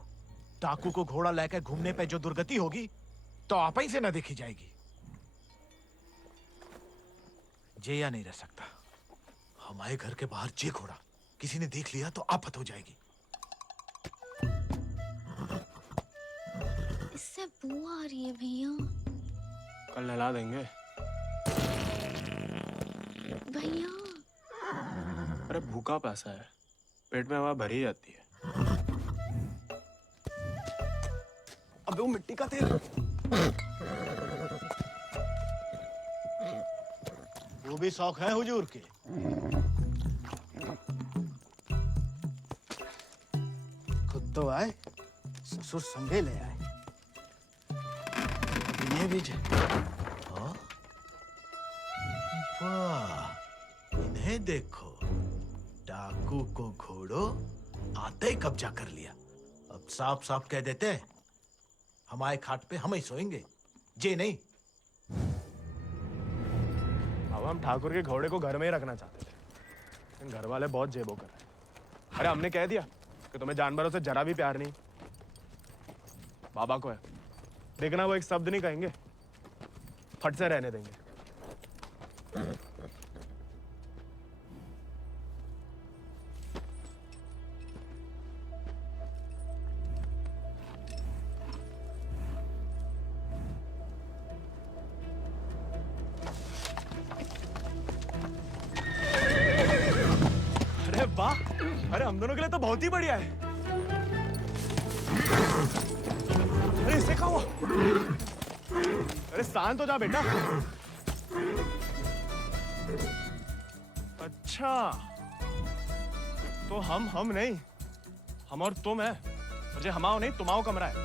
डाकू को घोड़ा लेकर घूमने पे जो दुर्गति होगी तो आप ही से न देखी जाएगी। जेया नहीं रह सकता। हमारे घर के बाहर जे घोड़ा किसी ने देख लिया तो आफत हो जाएगी। इससे बू आ रही है भैया। कल नहला देंगे भैया। अरे भूखा पैसा है, पेट में हवा भरी जाती है। अबे वो मिट्टी का तेल। वो भी शौक है हुजूर के। खुद तो आए, ससुर संगे ले आए। ये भी हाँ? वाह, इन्हें देखो, डाकू को घोड़ो आते ही कब्जा कर लिया। अब साफ साफ कह देते हैं, हमारे खाट पे हम ही सोएंगे, जे नहीं। अब हम ठाकुर के घोड़े को घर में ही रखना चाहते थे, घर वाले बहुत जेबो कर रहे हैं। अरे हमने कह दिया कि तुम्हें जानवरों से जरा भी प्यार नहीं। बाबा को है, देखना वो एक शब्द नहीं कहेंगे, फट से रहने देंगे। अरे वाह, अरे हम दोनों के लिए तो बहुत ही बढ़िया है। अरे इससे क्या हुआ? अरे शांत हो जा बेटा। अच्छा, तो हम नहीं, हम और तुम है। मुझे हमाओ नहीं, तुम्हाओ कमरा है।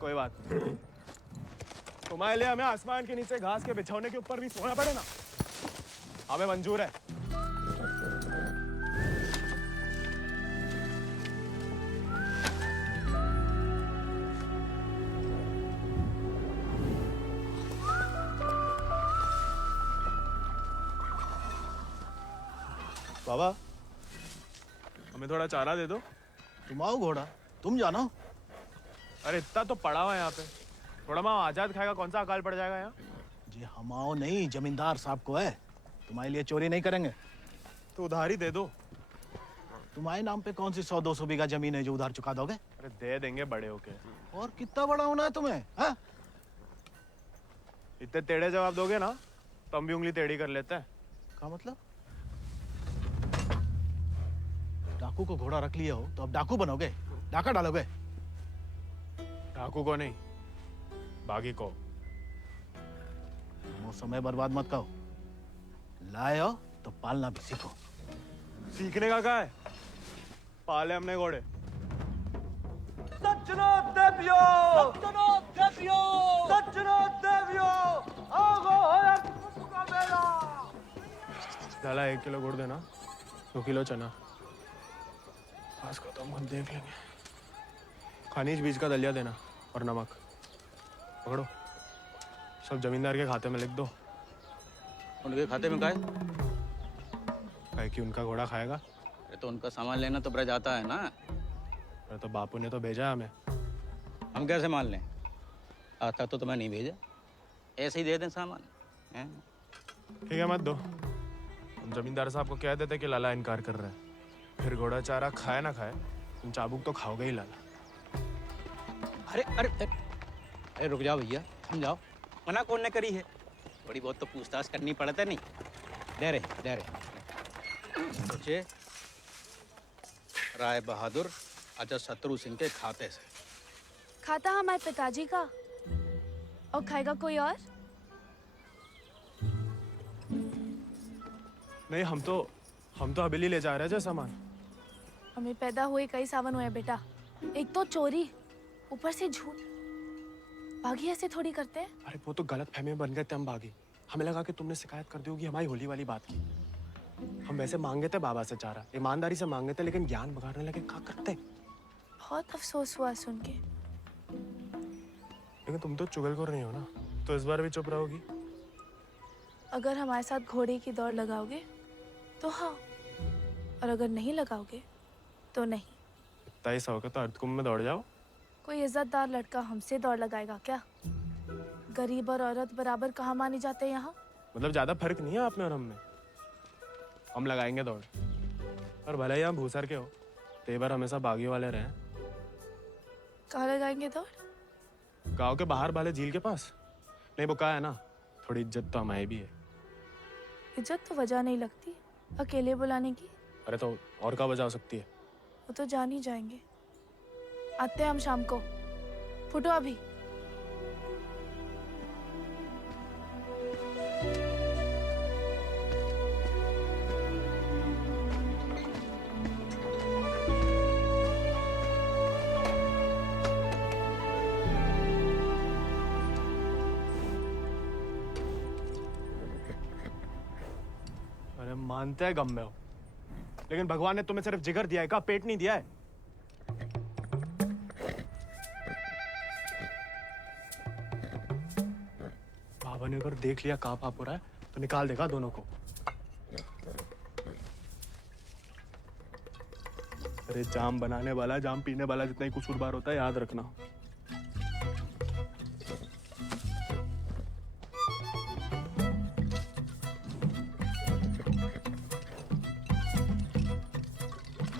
कोई बात नहीं, तुम्हारे लिए हमें आसमान के नीचे घास के बिछौने के ऊपर भी सोना पड़े ना, हमें मंजूर है। बाबा हमें थोड़ा चारा दे दो। तुम आओ घोड़ा, तुम जानो। अरे इतना तो पड़ा हुआ है यहाँ पे, थोड़ा माँ आजाद खाएगा, कौन सा अकाल पड़ जाएगा यहाँ। जी हम आओ नहीं, जमींदार साहब को है, तुम्हारे लिए चोरी नहीं करेंगे। तो उधार ही दे दो। तुम्हारे नाम पे कौन सी 100-200 बीघा जमीन है जो उधार चुका दोगे? अरे दे देंगे बड़े होके। और कितना बड़ा होना है तुम्हें? हाँ? इतने टेढ़े जवाब दोगे ना तो हम भी उंगली टेढ़ी कर लेते हैं। क्या मतलब? डाकू को घोड़ा रख लिया हो तो अब डाकू बनोगे, डाका डालोगे? डाकू को नहीं, बागी को। वो समय बर्बाद मत करो, लाए हो तो पालना भी सीखो। सीखने का क्या है, पाले हमने घोड़े। सज्जनो देवियो, सज्जनो देवियो, सज्जनो देवियो, आगो होया का मेला। डाला 1 किलो गुड़ देना, 2 किलो चना। बस खत्म, हम देख लेंगे। खनिज बीज का दलिया देना और नमक। पकड़ो, सब जमींदार के खाते में लिख दो। उनके खाते में काय? काहे कि उनका घोड़ा खाएगा। अरे तो उनका सामान लेना तो ब्रज आता है ना। अरे तो बापू ने तो भेजा हमें। हम कैसे मान लें? आता तो मैं नहीं भेजा, ऐसे ही दे दें सामान। हैं? ठीक है मत दो, हम जमींदार साहब को कह देते कि लाला इनकार कर रहा है। फिर घोड़ा चारा खाए ना खाए, तुम चाबुक तो खाओगे ही लाला। अरे अरे अरे रुक जाओ भैया, समझाओ। मना कौन ने करी है? बड़ी बहुत तो पूछताछ करनी पड़ता नहीं। दे रहे सोचे राय बहादुर अजय शत्रु सिंह के खाते से। खाता हमारे पिताजी का, और खाएगा कोई और? नहीं, हम तो हवेली ले जा रहे थे सामान। हमें पैदा हुए कई सावन हुए बेटा, एक तो चोरी, ऊपर से झूठ। बागी ऐसे थोड़ी करते हैं। अरे वो तो गलत फहमी में बन गए थे हम बागी। हमें लगा कि तुमने शिकायत कर दी होगी हमारी होली वाली बात की। हम वैसे मांगे थे बाबा से चारा, ईमानदारी से मांगे थे, लेकिन ज्ञान बगाड़ने लगे। क्या करते? बहुत अफसोस हुआ सुन के। लेकिन तुम तो चुगलखोर नहीं हो ना, तो इस बार भी चुप रहोगी? अगर हमारे साथ घोड़े की दौड़ लगाओगे तो हाँ, और अगर नहीं लगाओगे तो नहीं। इतना ही शौक है तो अर्धकुंभ में दौड़ जाओ। कोई इज्जतदार लड़का हमसे दौड़ लगाएगा क्या? गरीब और औरत बराबर कहाँ माने जाते हैं यहाँ? मतलब ज्यादा फर्क नहीं है आप में और हम में। हम लगाएंगे दौड़, और भले ही हम भूसर के हो, तेवर हमेशा बागी वाले रहे। कहाँ लगाएंगे दौड़? गांव के बाहर वाले झील के पास। नहीं वो कहा है ना, थोड़ी इज्जत तो हमारी भी है। इज्जत तो वजह नहीं लगती अकेले बुलाने की। अरे तो और क्या वजह हो सकती है? वो तो जान ही जाएंगे। आते हैं हम शाम को, फुटो अभी। अरे मानते हैं गम में हो, लेकिन भगवान ने तुम्हें सिर्फ जिगर दिया है, का पेट नहीं दिया है। बाबा ने अगर देख लिया कहाँ पाप हो रहा है तो निकाल देगा दोनों को। अरे जाम बनाने वाला जाम पीने वाला जितना ही कसूरवार होता है, याद रखना।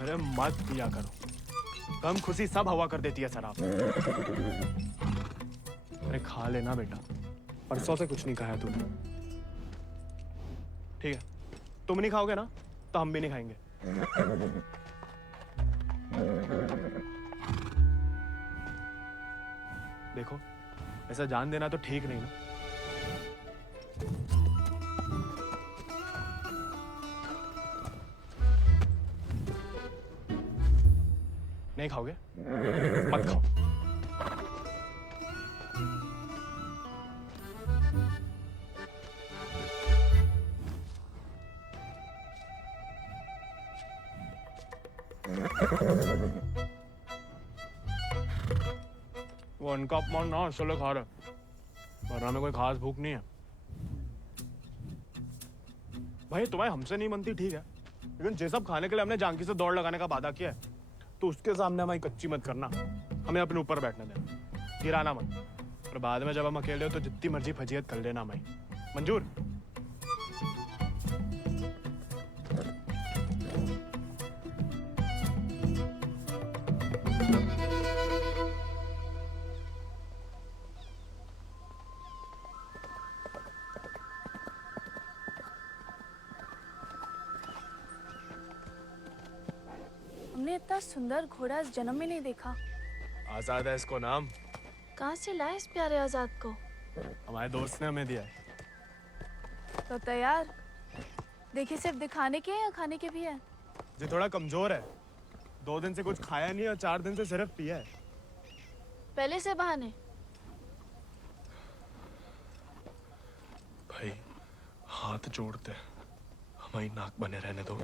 अरे मत पिया करो, कम खुशी सब हवा कर देती है शराब। अरे खा लेना बेटा, परसों से कुछ नहीं खाया तूने। ठीक है, तुम नहीं खाओगे ना तो हम भी नहीं खाएंगे। देखो, ऐसा जान देना तो ठीक नहीं ना। नहीं खाओगे? मत खाओ। वो उनका अपमान ना चलो खा रहे, वरना में कोई खास भूख नहीं है। भाई तुम्हारी हमसे नहीं बनती ठीक है, लेकिन ये सब खाने के लिए हमने जानकी से दौड़ लगाने का वादा किया है, तो उसके सामने हमारी कच्ची मत करना, हमें अपने ऊपर बैठने देना, गिराना मत। और बाद में जब हम अकेले हो तो जितनी मर्जी फजीहत कर लेना हमारी, मंजूर? हमने इतना सुंदर घोड़ा इस जन्म में नहीं देखा। आजाद है इसको नाम। कहाँ से लाए इस प्यारे आजाद को? हमारे दोस्त ने हमें दिया है। तो तैयार। देखिए सिर्फ दिखाने के हैं या खाने के भी हैं? ये थोड़ा कमजोर है, 2 दिन से कुछ खाया नहीं और 4 दिन से सिर्फ पिया है। पहले से बहाने। भाई हाथ जोड़ते, हमारी नाक बने रहने दो।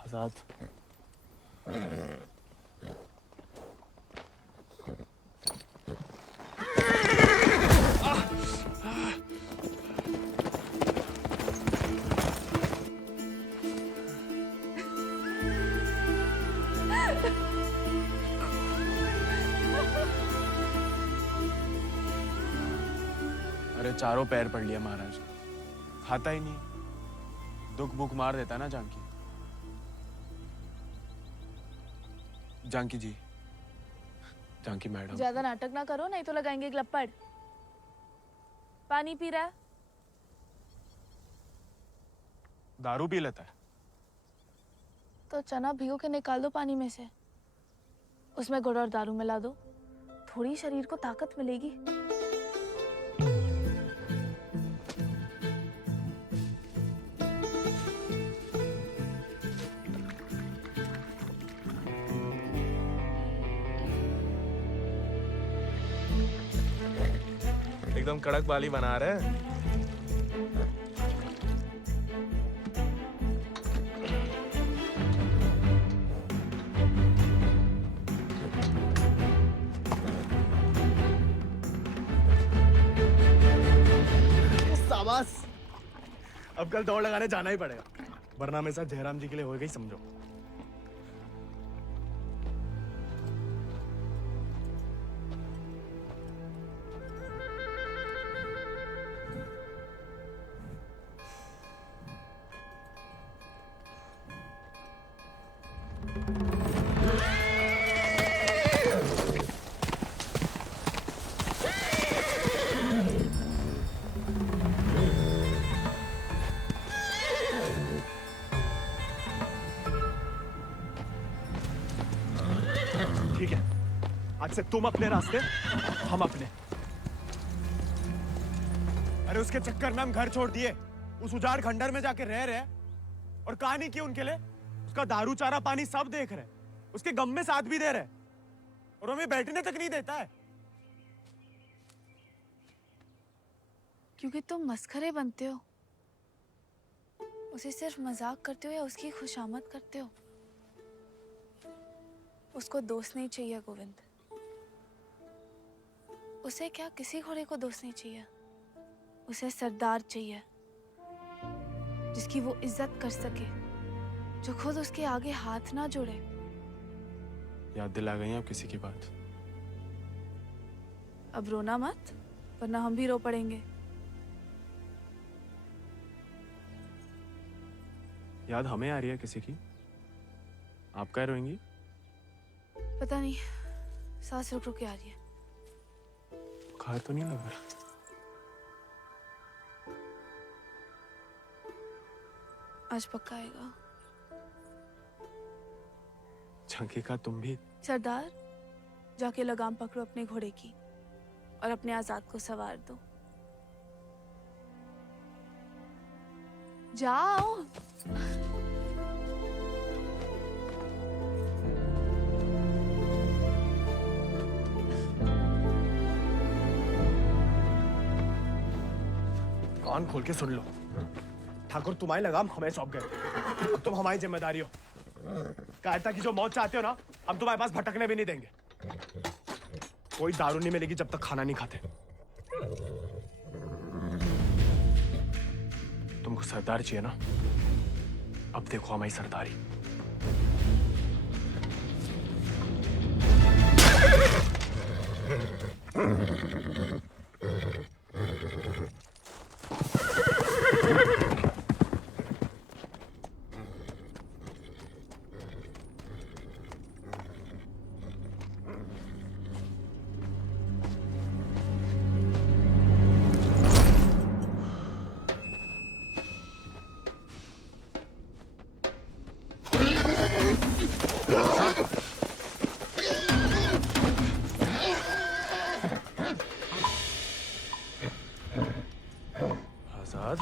आजाद, अरे चारों पैर पड़ लिया महाराज, खाता ही नहीं, दुख भूख मार देता ना जानकी। जानकी जी, जानकी मैडम। ज्यादा नाटक ना करो नहीं तो लगाएंगे एक लपड़। पानी पी रहा है? दारू पी लेता है। तो चना भिगो के निकाल दो पानी में से, उसमें गुड़ और दारू मिला दो, थोड़ी शरीर को ताकत मिलेगी। एकदम कड़क बाली बना रहे हैं। शाबाश, अब कल दौड़ लगाने जाना ही पड़ेगा, वरना मेरे साथ जयराम जी के लिए हो गई समझो। ठीक है, आज से तुम अपने रास्ते, हम अपने। अरे उसके चक्कर में हम घर छोड़ दिए, उस उजाड़ खंडर में जाके रह रहे, और कहानी की उनके लिए उसका दारू चारा पानी सब देख रहे, उसके गम में साथ भी दे रहे, और हमें बैठने तक नहीं देता है। क्योंकि तुम मस्खरे बनते हो, उसे सिर्फ मजाक करते हो या उसकी खुशामद करते हो। उसको दोस्त नहीं चाहिए गोविंद, उसे क्या किसी घोड़े को दोस्त नहीं चाहिए, उसे सरदार चाहिए जिसकी वो इज्जत कर सके, जो खुद उसके आगे हाथ ना जोड़े। याद दिला गई आप किसी की बात। अब रोना मत, वरना हम भी रो पड़ेंगे। याद हमें आ रही है किसी की? आप क्या रोएंगी? पता नहीं, सांस रुक रुक के आ रही है। बुखार तो नहीं लग रहा? आज पक्का आएगा। झांकी का तुम भी? सरदार, जाके लगाम पकड़ो अपने घोड़े की और अपने आजाद को सवार दो। जाओ। कान खोल के सुन लो, ठाकुर तुम्हारी लगाम हमें सौंप गए, अब तुम हमारी जिम्मेदारी हो। कायरता की जो मौत चाहते हो ना, हम तुम्हारे पास भटकने भी नहीं देंगे। कोई दारू नहीं मिलेगी जब तक खाना नहीं खाते। तुम सरदार चाहिए ना? अब देखो हमारी सरदारी। आजाद,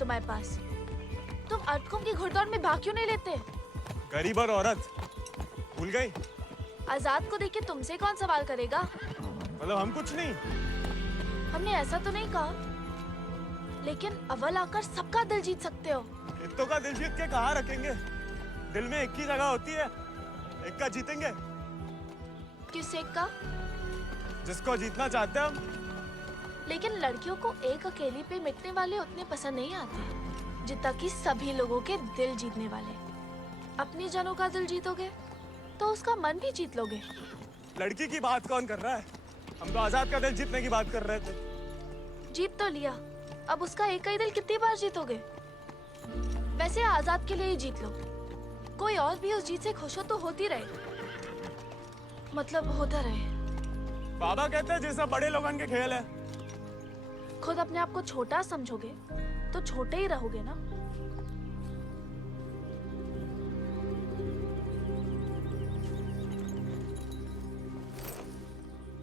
तुम्हारे पास। तुम अटकुम की घुड़दौड़ में भाग क्यों नहीं लेते? गरीब और औरत भूल गई? आजाद को देख के तुमसे कौन सवाल करेगा? मतलब हम कुछ नहीं। हमने ऐसा तो नहीं कहा, लेकिन अव्वल आकर सबका दिल जीत सकते हो। इत्तों का दिल जीत के कहाँ रखेंगे? दिल में एक ही जगह होती है, एक का जीतेंगे। किस एक का? जिसको जीतना चाहते हैं हम। लेकिन लड़कियों को एक अकेली पे मिटने वाले उतने पसंद नहीं आते जितना कि सभी लोगों के दिल जीतने वाले। अपनी जनों का दिल जीतोगे तो उसका मन भी जीत लोगे। लड़की की बात कौन कर रहा है? हम तो आजाद का दिल जीतने की बात कर रहे थे। जीत तो लिया, अब उसका एक ही दिल कितनी बार जीतोगे? वैसे आजाद के लिए ही जीत लो, कोई और भी उस जीत से खुश हो तो होती रहे, मतलब होता रहे। बाबा कहते हैं जैसा बड़े लोगों के खेल है। खुद अपने आप को छोटा समझोगे तो छोटे ही रहोगे ना।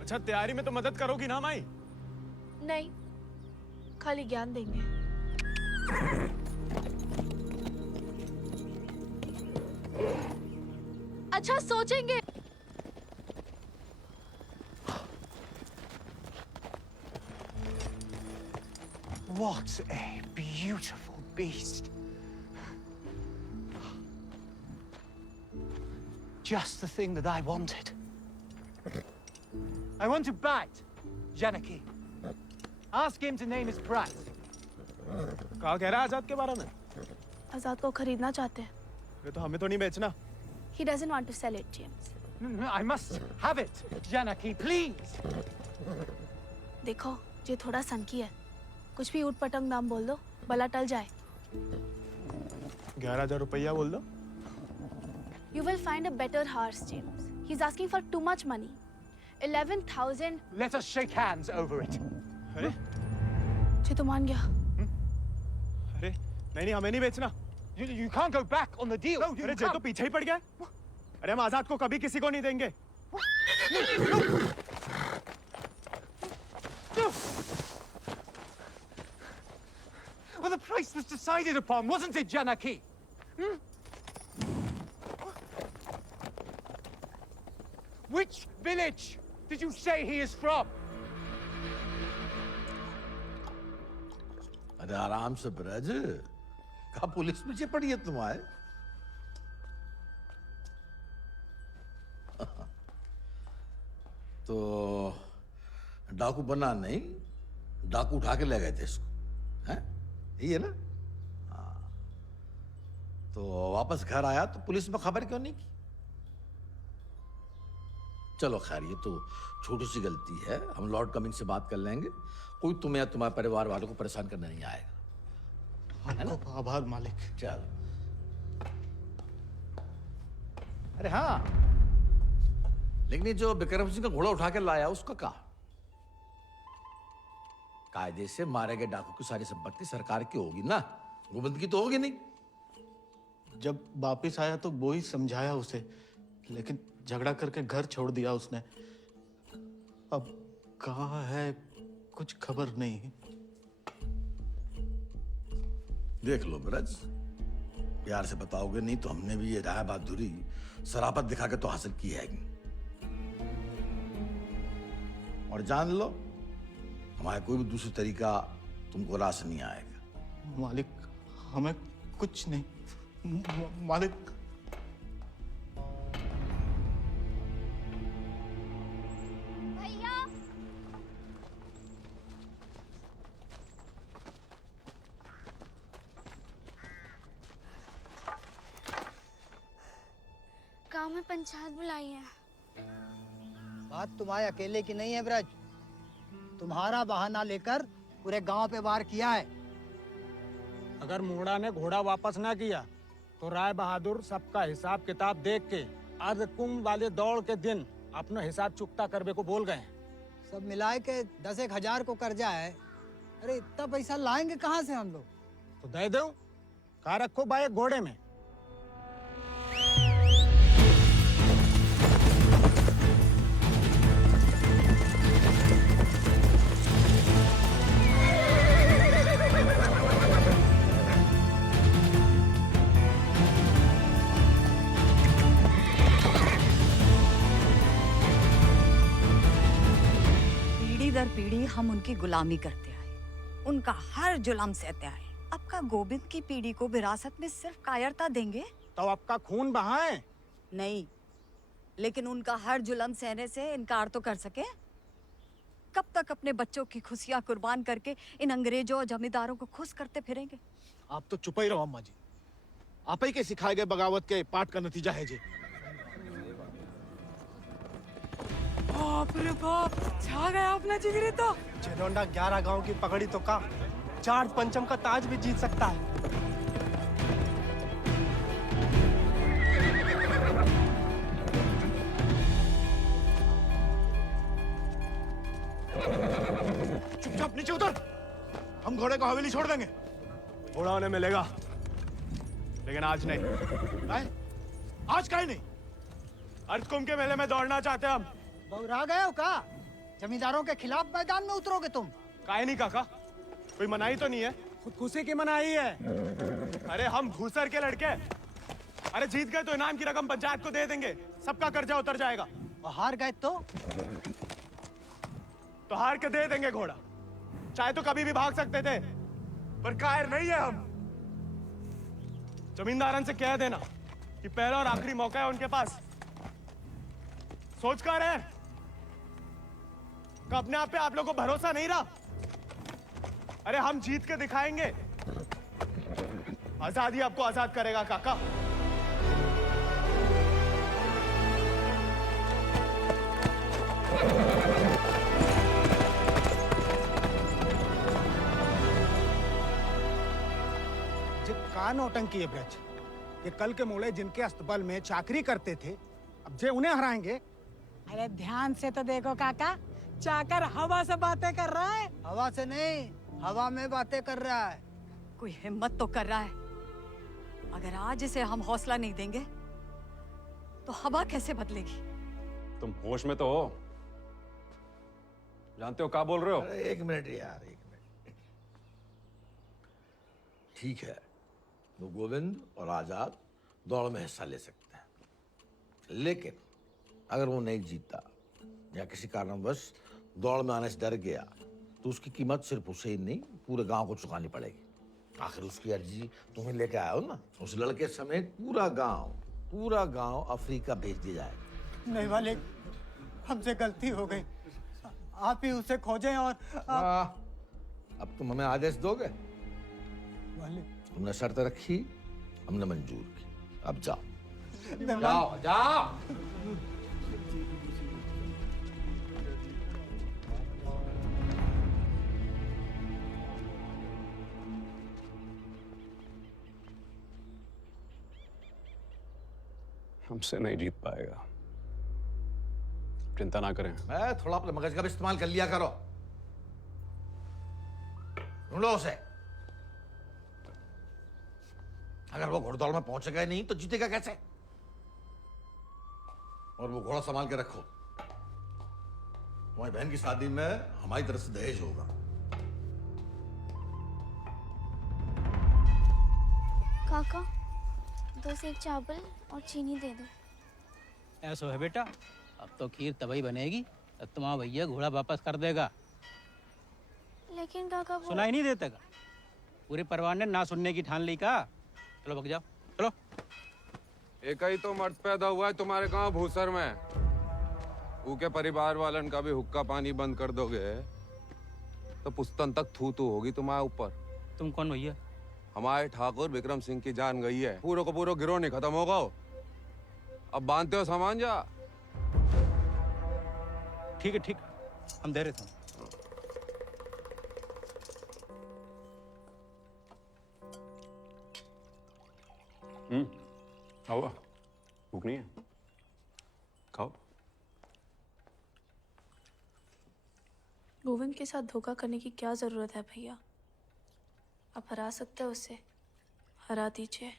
अच्छा तैयारी में तो मदद करोगी ना माई? नहीं, खाली ज्ञान देंगे। अच्छा सोचेंगे। What a beautiful beast. Just the thing that I wanted. I want to bite Janaki. Ask him to name his price. कहा कह रहा है आजाद के बारे में? आजाद को खरीदना चाहते हैं। ये तो हमें तो नहीं बेचना। He doesn't want to sell it, James. No, I must have it, Janaki, please. देखो, ये थोड़ा सनकी है, कुछ भी ऊट-पटंग दाम बोल दो, भला टल जाए। 11,000 रुपया बोल दो। You will find a better horse, James. He's asking for too much money. 11,000. Let us shake hands over it. अरे? ये तो मान गया। अरे नहीं हमें नहीं बेचना। You can't go back on the deal. अरे जे तो पीछे ही पड़ गया। अरे हम आजाद को कभी किसी को नहीं देंगे। Well, the price was decided upon, wasn't it, Janaki? Which village did you say he is from? अरे आराम से ब्रज, कहा पुलिस पीछे पड़ी है तुम्हारे? तो डाकू बना नहीं, डाकू उठा के ले गए थे इसको, हैं? यही है ना? हाँ। तो वापस घर आया तो पुलिस में खबर क्यों नहीं की? चलो खैर ये तो छोटी सी गलती है, हम लॉर्ड कमिंग से बात कर लेंगे, कोई तुम्हें या तुम्हारे परिवार वालों को परेशान करने नहीं आएगा, है ना? आभार मालिक। चल। अरे हाँ, लेकिन ये जो बिक्रम सिंह का घोड़ा उठा के लाया उसका कहा? कायदे से मारे गए डाकू की सारी संपत्ति सरकार की होगी ना, गोविंद की तो होगी नहीं। जब वापिस आया तो वो ही समझाया उसे, लेकिन झगड़ा करके घर छोड़ दिया उसने। अब कहाँ है कुछ खबर नहीं। देख लो ब्रज, प्यार से बताओगे नहीं तो हमने भी ये राय बहादुरी शराफत दिखा के तो हासिल की है। और जान लो हमारा कोई भी दूसरी तरीका तुमको रास नहीं आएगा। मालिक हमें कुछ नहीं। मालिक गांव में पंचायत बुलाई है। बात तुम्हारे अकेले की नहीं है ब्रज, तुम्हारा बहाना लेकर पूरे गांव पे वार किया है। अगर मूड़ा ने घोड़ा वापस ना किया तो राय बहादुर सबका हिसाब किताब देख के अर्ध कुंभ वाले दौड़ के दिन अपना हिसाब चुकता करने को बोल गए। सब मिलाए के 10,000 को कर्जा है। अरे इतना पैसा लाएंगे कहाँ से हम लोग? तो दे दो, कहा रखो भाई घोड़े में। दर पीढ़ी हम उनकी गुलामी करते आए, उनका हर जुल्म सहते आए। अब का गोविंद की पीढ़ी को विरासत में सिर्फ कायरता देंगे तो आपका खून बहाए? नहीं, लेकिन उनका हर जुल्म सहने से इनकार तो कर सके। कब तक अपने बच्चों की खुशियां कुर्बान करके इन अंग्रेजों और जमींदारों को खुश करते फिरेंगे? आप तो चुप ही रहो अम्मा जी, आप ही के सिखाए गए बगावत के पाठ का नतीजा है जी। बाप रे बाप, छा गया अपना जिगरी तो। जेलोंडा 11 गांव की पगड़ी तो का 4 पंचम का ताज भी जीत सकता है। चुपचाप नीचे उतर, हम घोड़े को हवेली छोड़ देंगे। घोड़ा उन्हें मिलेगा, लेकिन आज नहीं। आज काहे नहीं? अर्धकुंभ के मेले में दौड़ना चाहते हैं हम। बौरा गए हो का? जमींदारों के खिलाफ मैदान में उतरोगे तुम? काहे नहीं काका, कोई मनाही तो नहीं है? खुदकुशी की मनाही है। अरे हम घूसर के लड़के, अरे जीत गए तो इनाम की रकम पंचायत को दे देंगे, सबका कर्जा उतर जाएगा। और हार गए तो हार के दे देंगे घोड़ा। चाहे तो कभी भी भाग सकते थे, पर कायर नहीं है हम। जमींदारन से कह देना कि पहला और आखिरी मौका है उनके पास। सोच कर है कि अपने आप पे आप लोगों को भरोसा नहीं रहा। अरे हम जीत के दिखाएंगे, आजादी आपको आजाद करेगा काका। का नौटंकी है ब्रज, ये कल के मोड़े जिनके अस्तबल में चाकरी करते थे, अब जे उन्हें हराएंगे। अरे ध्यान से तो देखो काका, चाकर हवा से बातें कर रहा है। हवा से नहीं, हवा में बातें कर रहा है। कोई हिम्मत तो कर रहा है। अगर आज इसे हम हौसला नहीं देंगे तो हवा कैसे बदलेगी? तुम होश में तो हो? जानते हो क्या बोल रहे हो? अरे एक मिनट यार, एक मिनट। ठीक है, वो गोविंद और आजाद दौड़ में हिस्सा ले सकते हैं, लेकिन अगर वो नहीं जीता या किसी कारणवश दौड़ में आने से डर गया तो उसकी कीमत सिर्फ उसे ही नहीं पूरे गांव को चुकानी पड़ेगी। आखिर उसकी अर्जी तुम्हें लेके आया हो ना। उस लड़के समेत पूरा गांव अफ्रीका भेज दिया जाएगा। नहीं वाले, हमसे गलती हो गई, आप ही उसे खोजें। और अब तुम हमें आदेश दोगे? वाले तुमने शर्त रखी, हमने मंजूर की, अब जाओ नहीं, जाओ जाओ। हमसे नहीं जीत पाएगा, चिंता ना करें। थोड़ा अपने मगज का भी इस्तेमाल कर लिया करो। ढूंढो उसे। अगर वो घोड़दौड़ में पहुंचेगा नहीं तो जीतेगा कैसे? और वो घोड़ा संभाल के रखो, तुम्हारी बहन की शादी में हमारी तरफ से दहेज होगा। काका 2 सेक चावल और चीनी दे दो। ऐसा है बेटा, अब तो खीर तभी बनेगी तब तुम्हारा भैया घोड़ा वापस कर देगा। लेकिन काका वो... सुनाई नहीं देता का? पूरे परिवार ने ना सुनने की ठान ली का। चलो भग जाओ, चलो। एक ही तो मर्द पैदा हुआ है तुम्हारे गांव भूसर में। ऊके परिवार वालन का भी हुक्का पानी बंद कर दोगे तो पुस्तन तक थू थू होगी तुम्हारे ऊपर। तुम कौन भैया? हमारे ठाकुर विक्रम सिंह की जान गई है, पूरा को पूरा गिरोह नहीं खत्म होगा। अब बांधते हो सामान जा। ठीक है, ठीक, हम दे रहे थे। खाओ, भूख नहीं है? खाओ। गोविंद के साथ धोखा करने की क्या जरूरत है भैया? आप हरा सकते हो उसे, हरा दीजिए।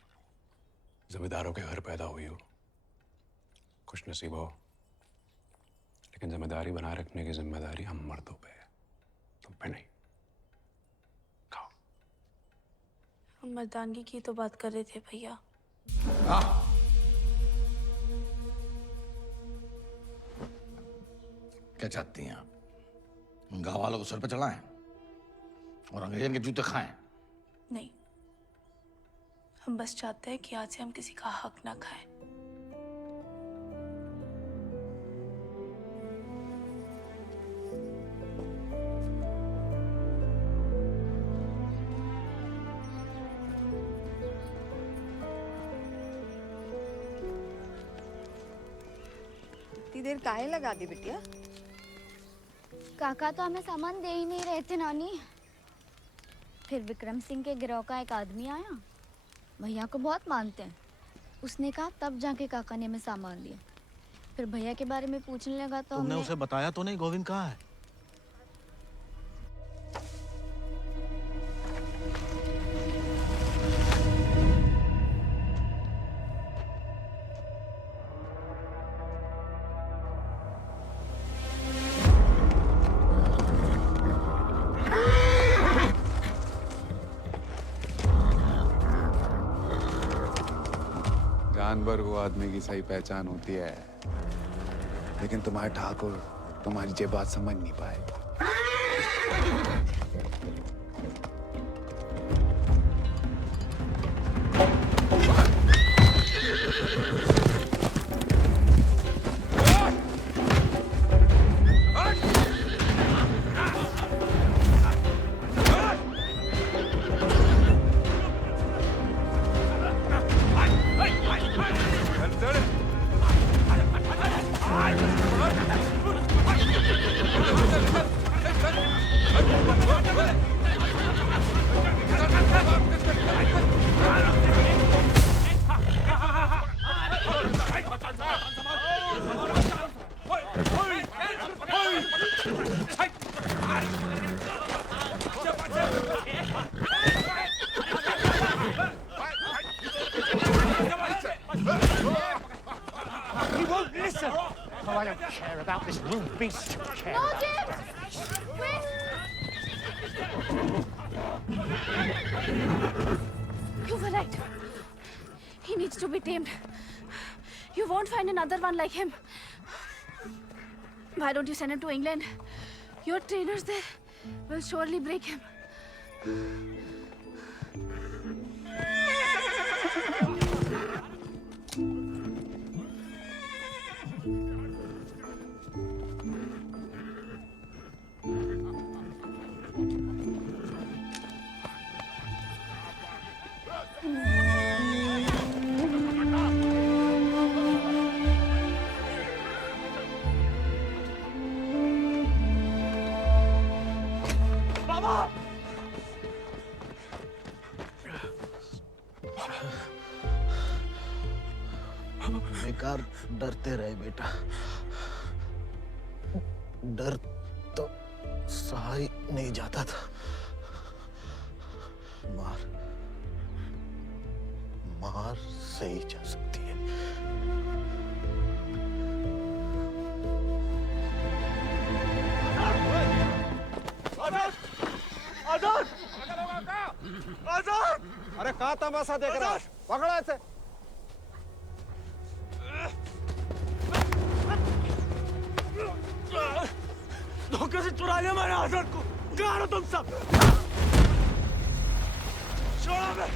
जमींदारों के घर पैदा हुई हो, खुश नसीब हो, लेकिन जिम्मेदारी बनाए रखने की जिम्मेदारी हम मर्दों पे है, तुम पे नहीं। खाओ। हम मर्दानगी की तो बात कर रहे थे भैया। क्या चाहती हैं आप? गांव वालों को सर पे चढ़ाएं और अंग्रेजन के जूते खाएं? नहीं, हम बस चाहते हैं कि आज से हम किसी का हक ना खाएं। इतनी देर काहे लगा दी बिटिया? काका तो हमें सामान दे ही नहीं रहे थे नानी। फिर विक्रम सिंह के गिरोह का एक आदमी आया, भैया को बहुत मानते हैं। उसने कहा तब जाके काका ने हमें सामान दिया। फिर भैया के बारे में पूछने लगा तो तुमने हमने उसे बताया तो नहीं गोविंद कहाँ है? जानवर को आदमी की सही पहचान होती है, लेकिन तुम्हारे ठाकुर तुम्हारी ये बात समझ नहीं पाए। He won't listen. Oh, I don't care about this little beast. You care No, about James! Wait! You were right. He needs to be tamed. You won't find another one like him. Why don't you send him to England? Your trainers there will surely break him. बेकार डरते रहे बेटा। डर तो सहा ही नहीं जाता था। मार सही जा सकती है। आजाद! आजाद! अरे कहाँ तमाशा देख रहा है? पकड़ो ऐसे। धोखे से चुरा लिया मैंने आजाद को। कहाँ हो तुम सब? छोड़ो मैं।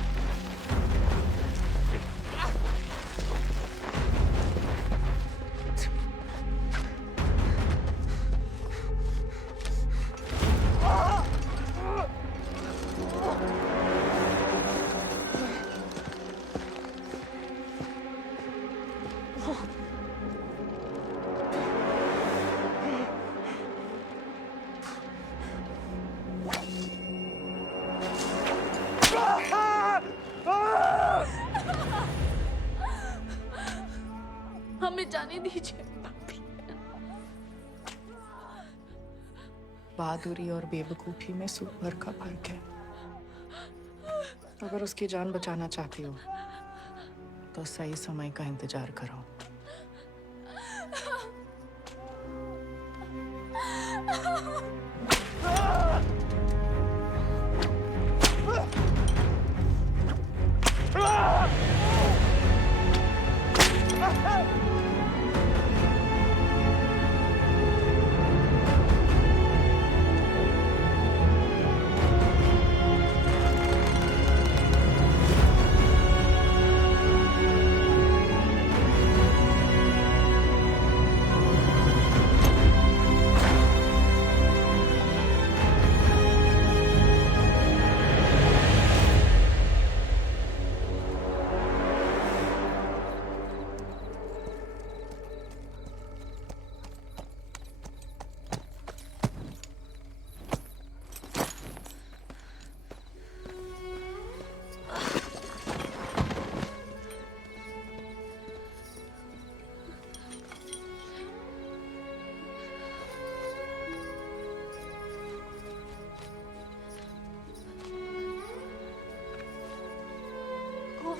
हमें जाने दीजिए। बहादुरी और बेवकूफ़ी में सूप भर का फर्क है। अगर उसकी जान बचाना चाहती हो तो सही समय का इंतजार करो।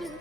गोविंद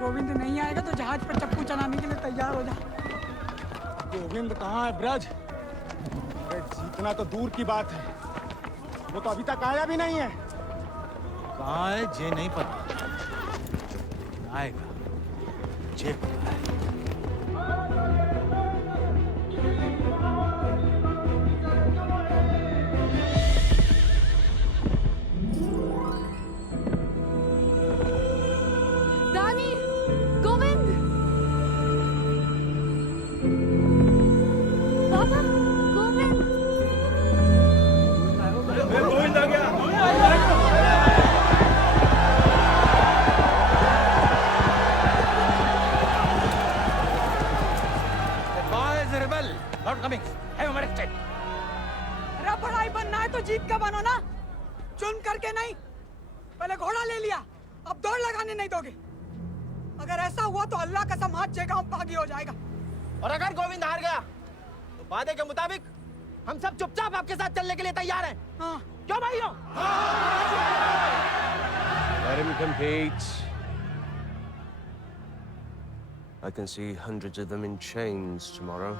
गोविंद नहीं आएगा तो जहाज पर चप्पू चलाने के लिए तैयार हो जा। गोविंद कहाँ है ब्रज? अरे जीतना तो दूर की बात है, वो तो अभी तक आया भी नहीं है। कहाँ है जे नहीं पता, आएगा जे पता है। रानी, गोविंद, बाबा, गोविंद, गोविंद आ गया। Not coming. Have him arrested. अरे बड़ाई बनना है तो जीत का बनो ना, चुन करके नहीं। पहले घोड़ा ले लिया, अब दौड़ लगाने नहीं दोगे। अगर ऐसा हुआ तो अल्लाह कसम हाथ गांव बागी हो जाएगा। और अगर गोविंद हार गया तो वादे के मुताबिक हम सब चुपचाप आपके साथ चलने के लिए तैयार हैं। हाँ। क्यों भाइयों? Let him compete. I can see hundreds of them in chains tomorrow.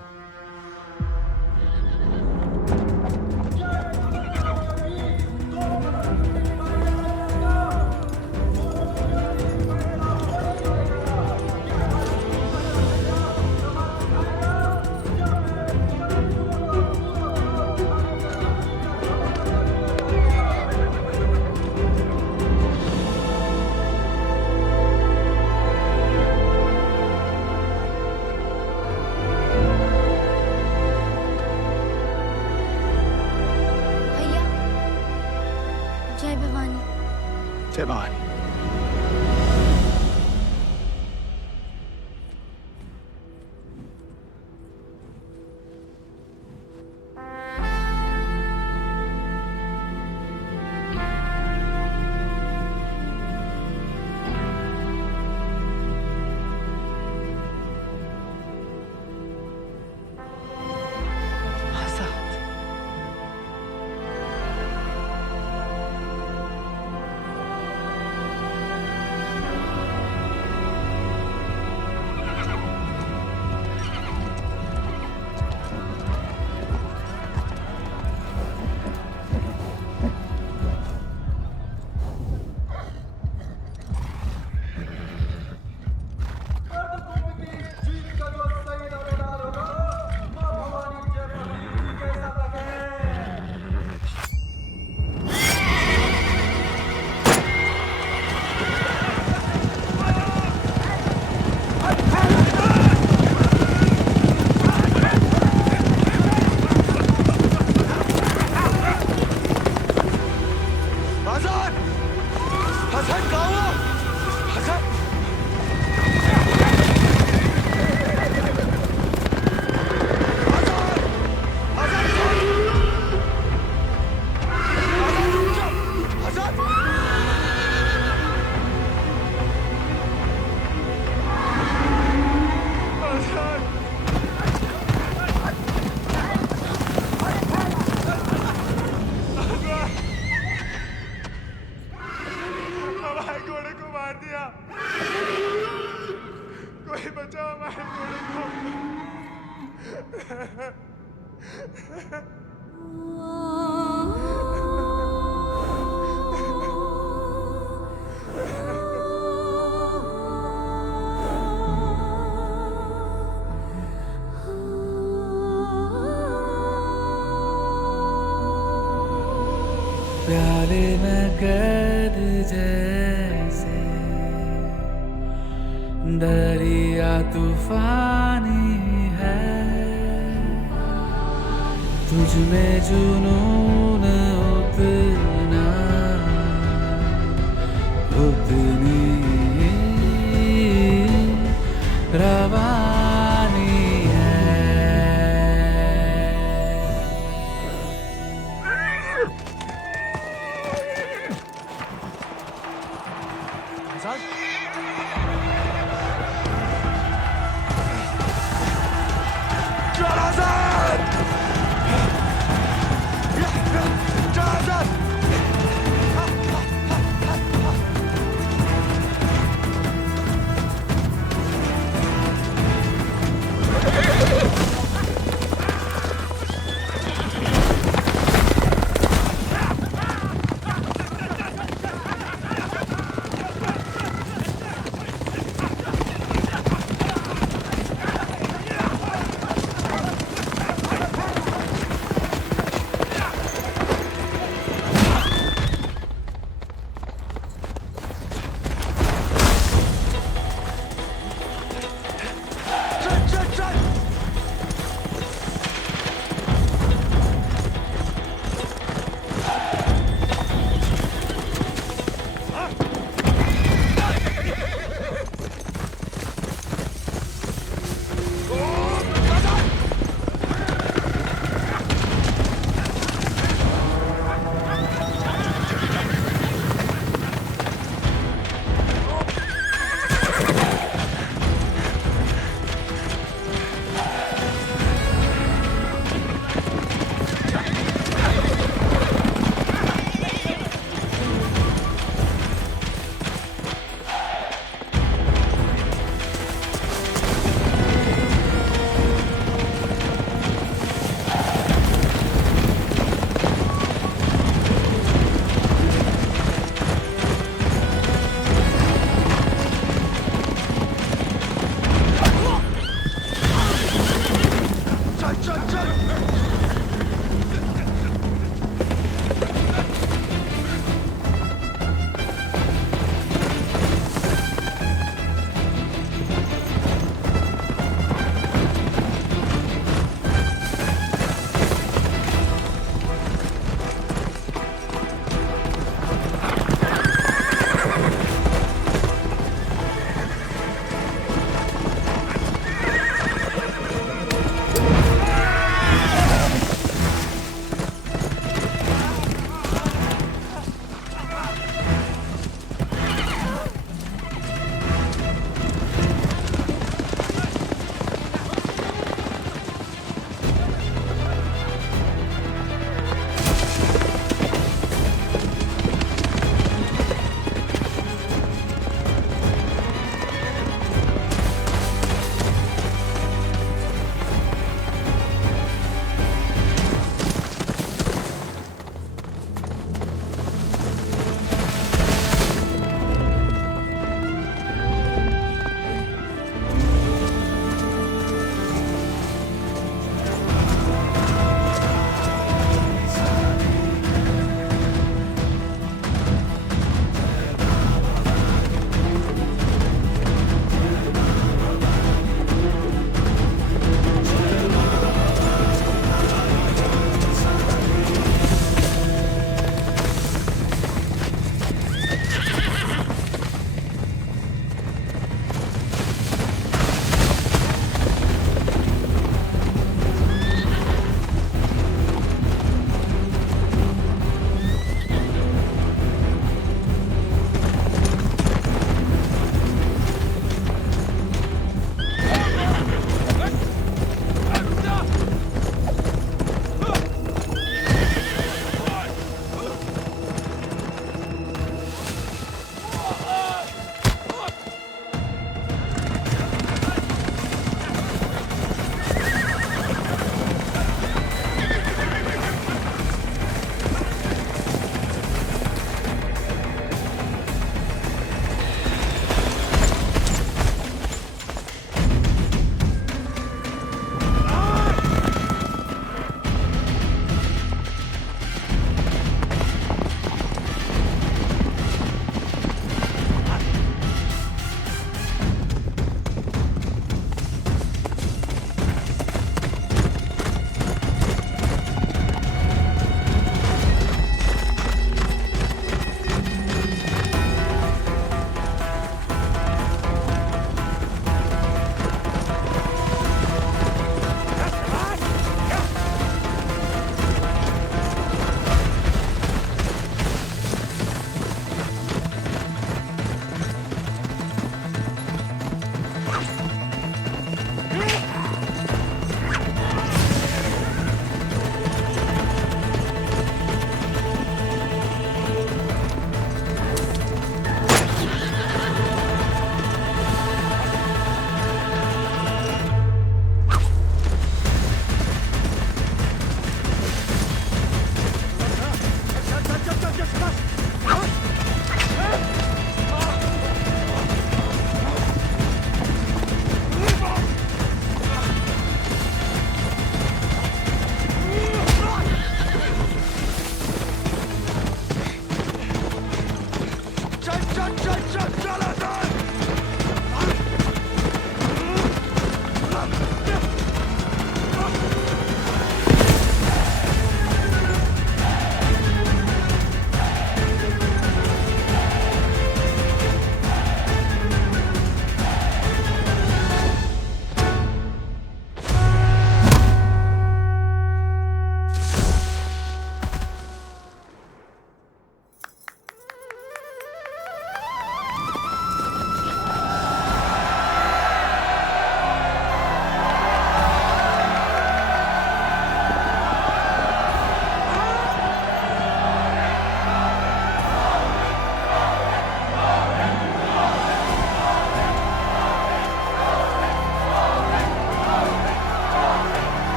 जय भवानी। जय भवानी। हसन हसन कहाँ हो हसन हमारे घोड़े को मार दिया। कोई बचाओ हमारे घोड़े प्याले में कैद जैसे दरिया तूफानी है, तुझ में जुनून उतना उतनी रवानी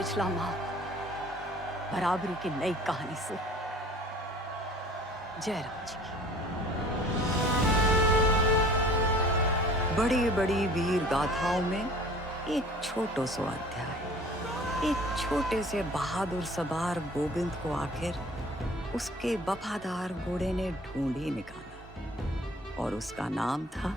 पिछला माह बराबरी की नई कहानी से जयराम जी की बड़ी बड़ी वीर गाथाओं में एक छोटो सो अध्याय, एक छोटे से बहादुर सवार गोविंद को आखिर उसके वफादार घोड़े ने ढूंढ ही निकाला और उसका नाम था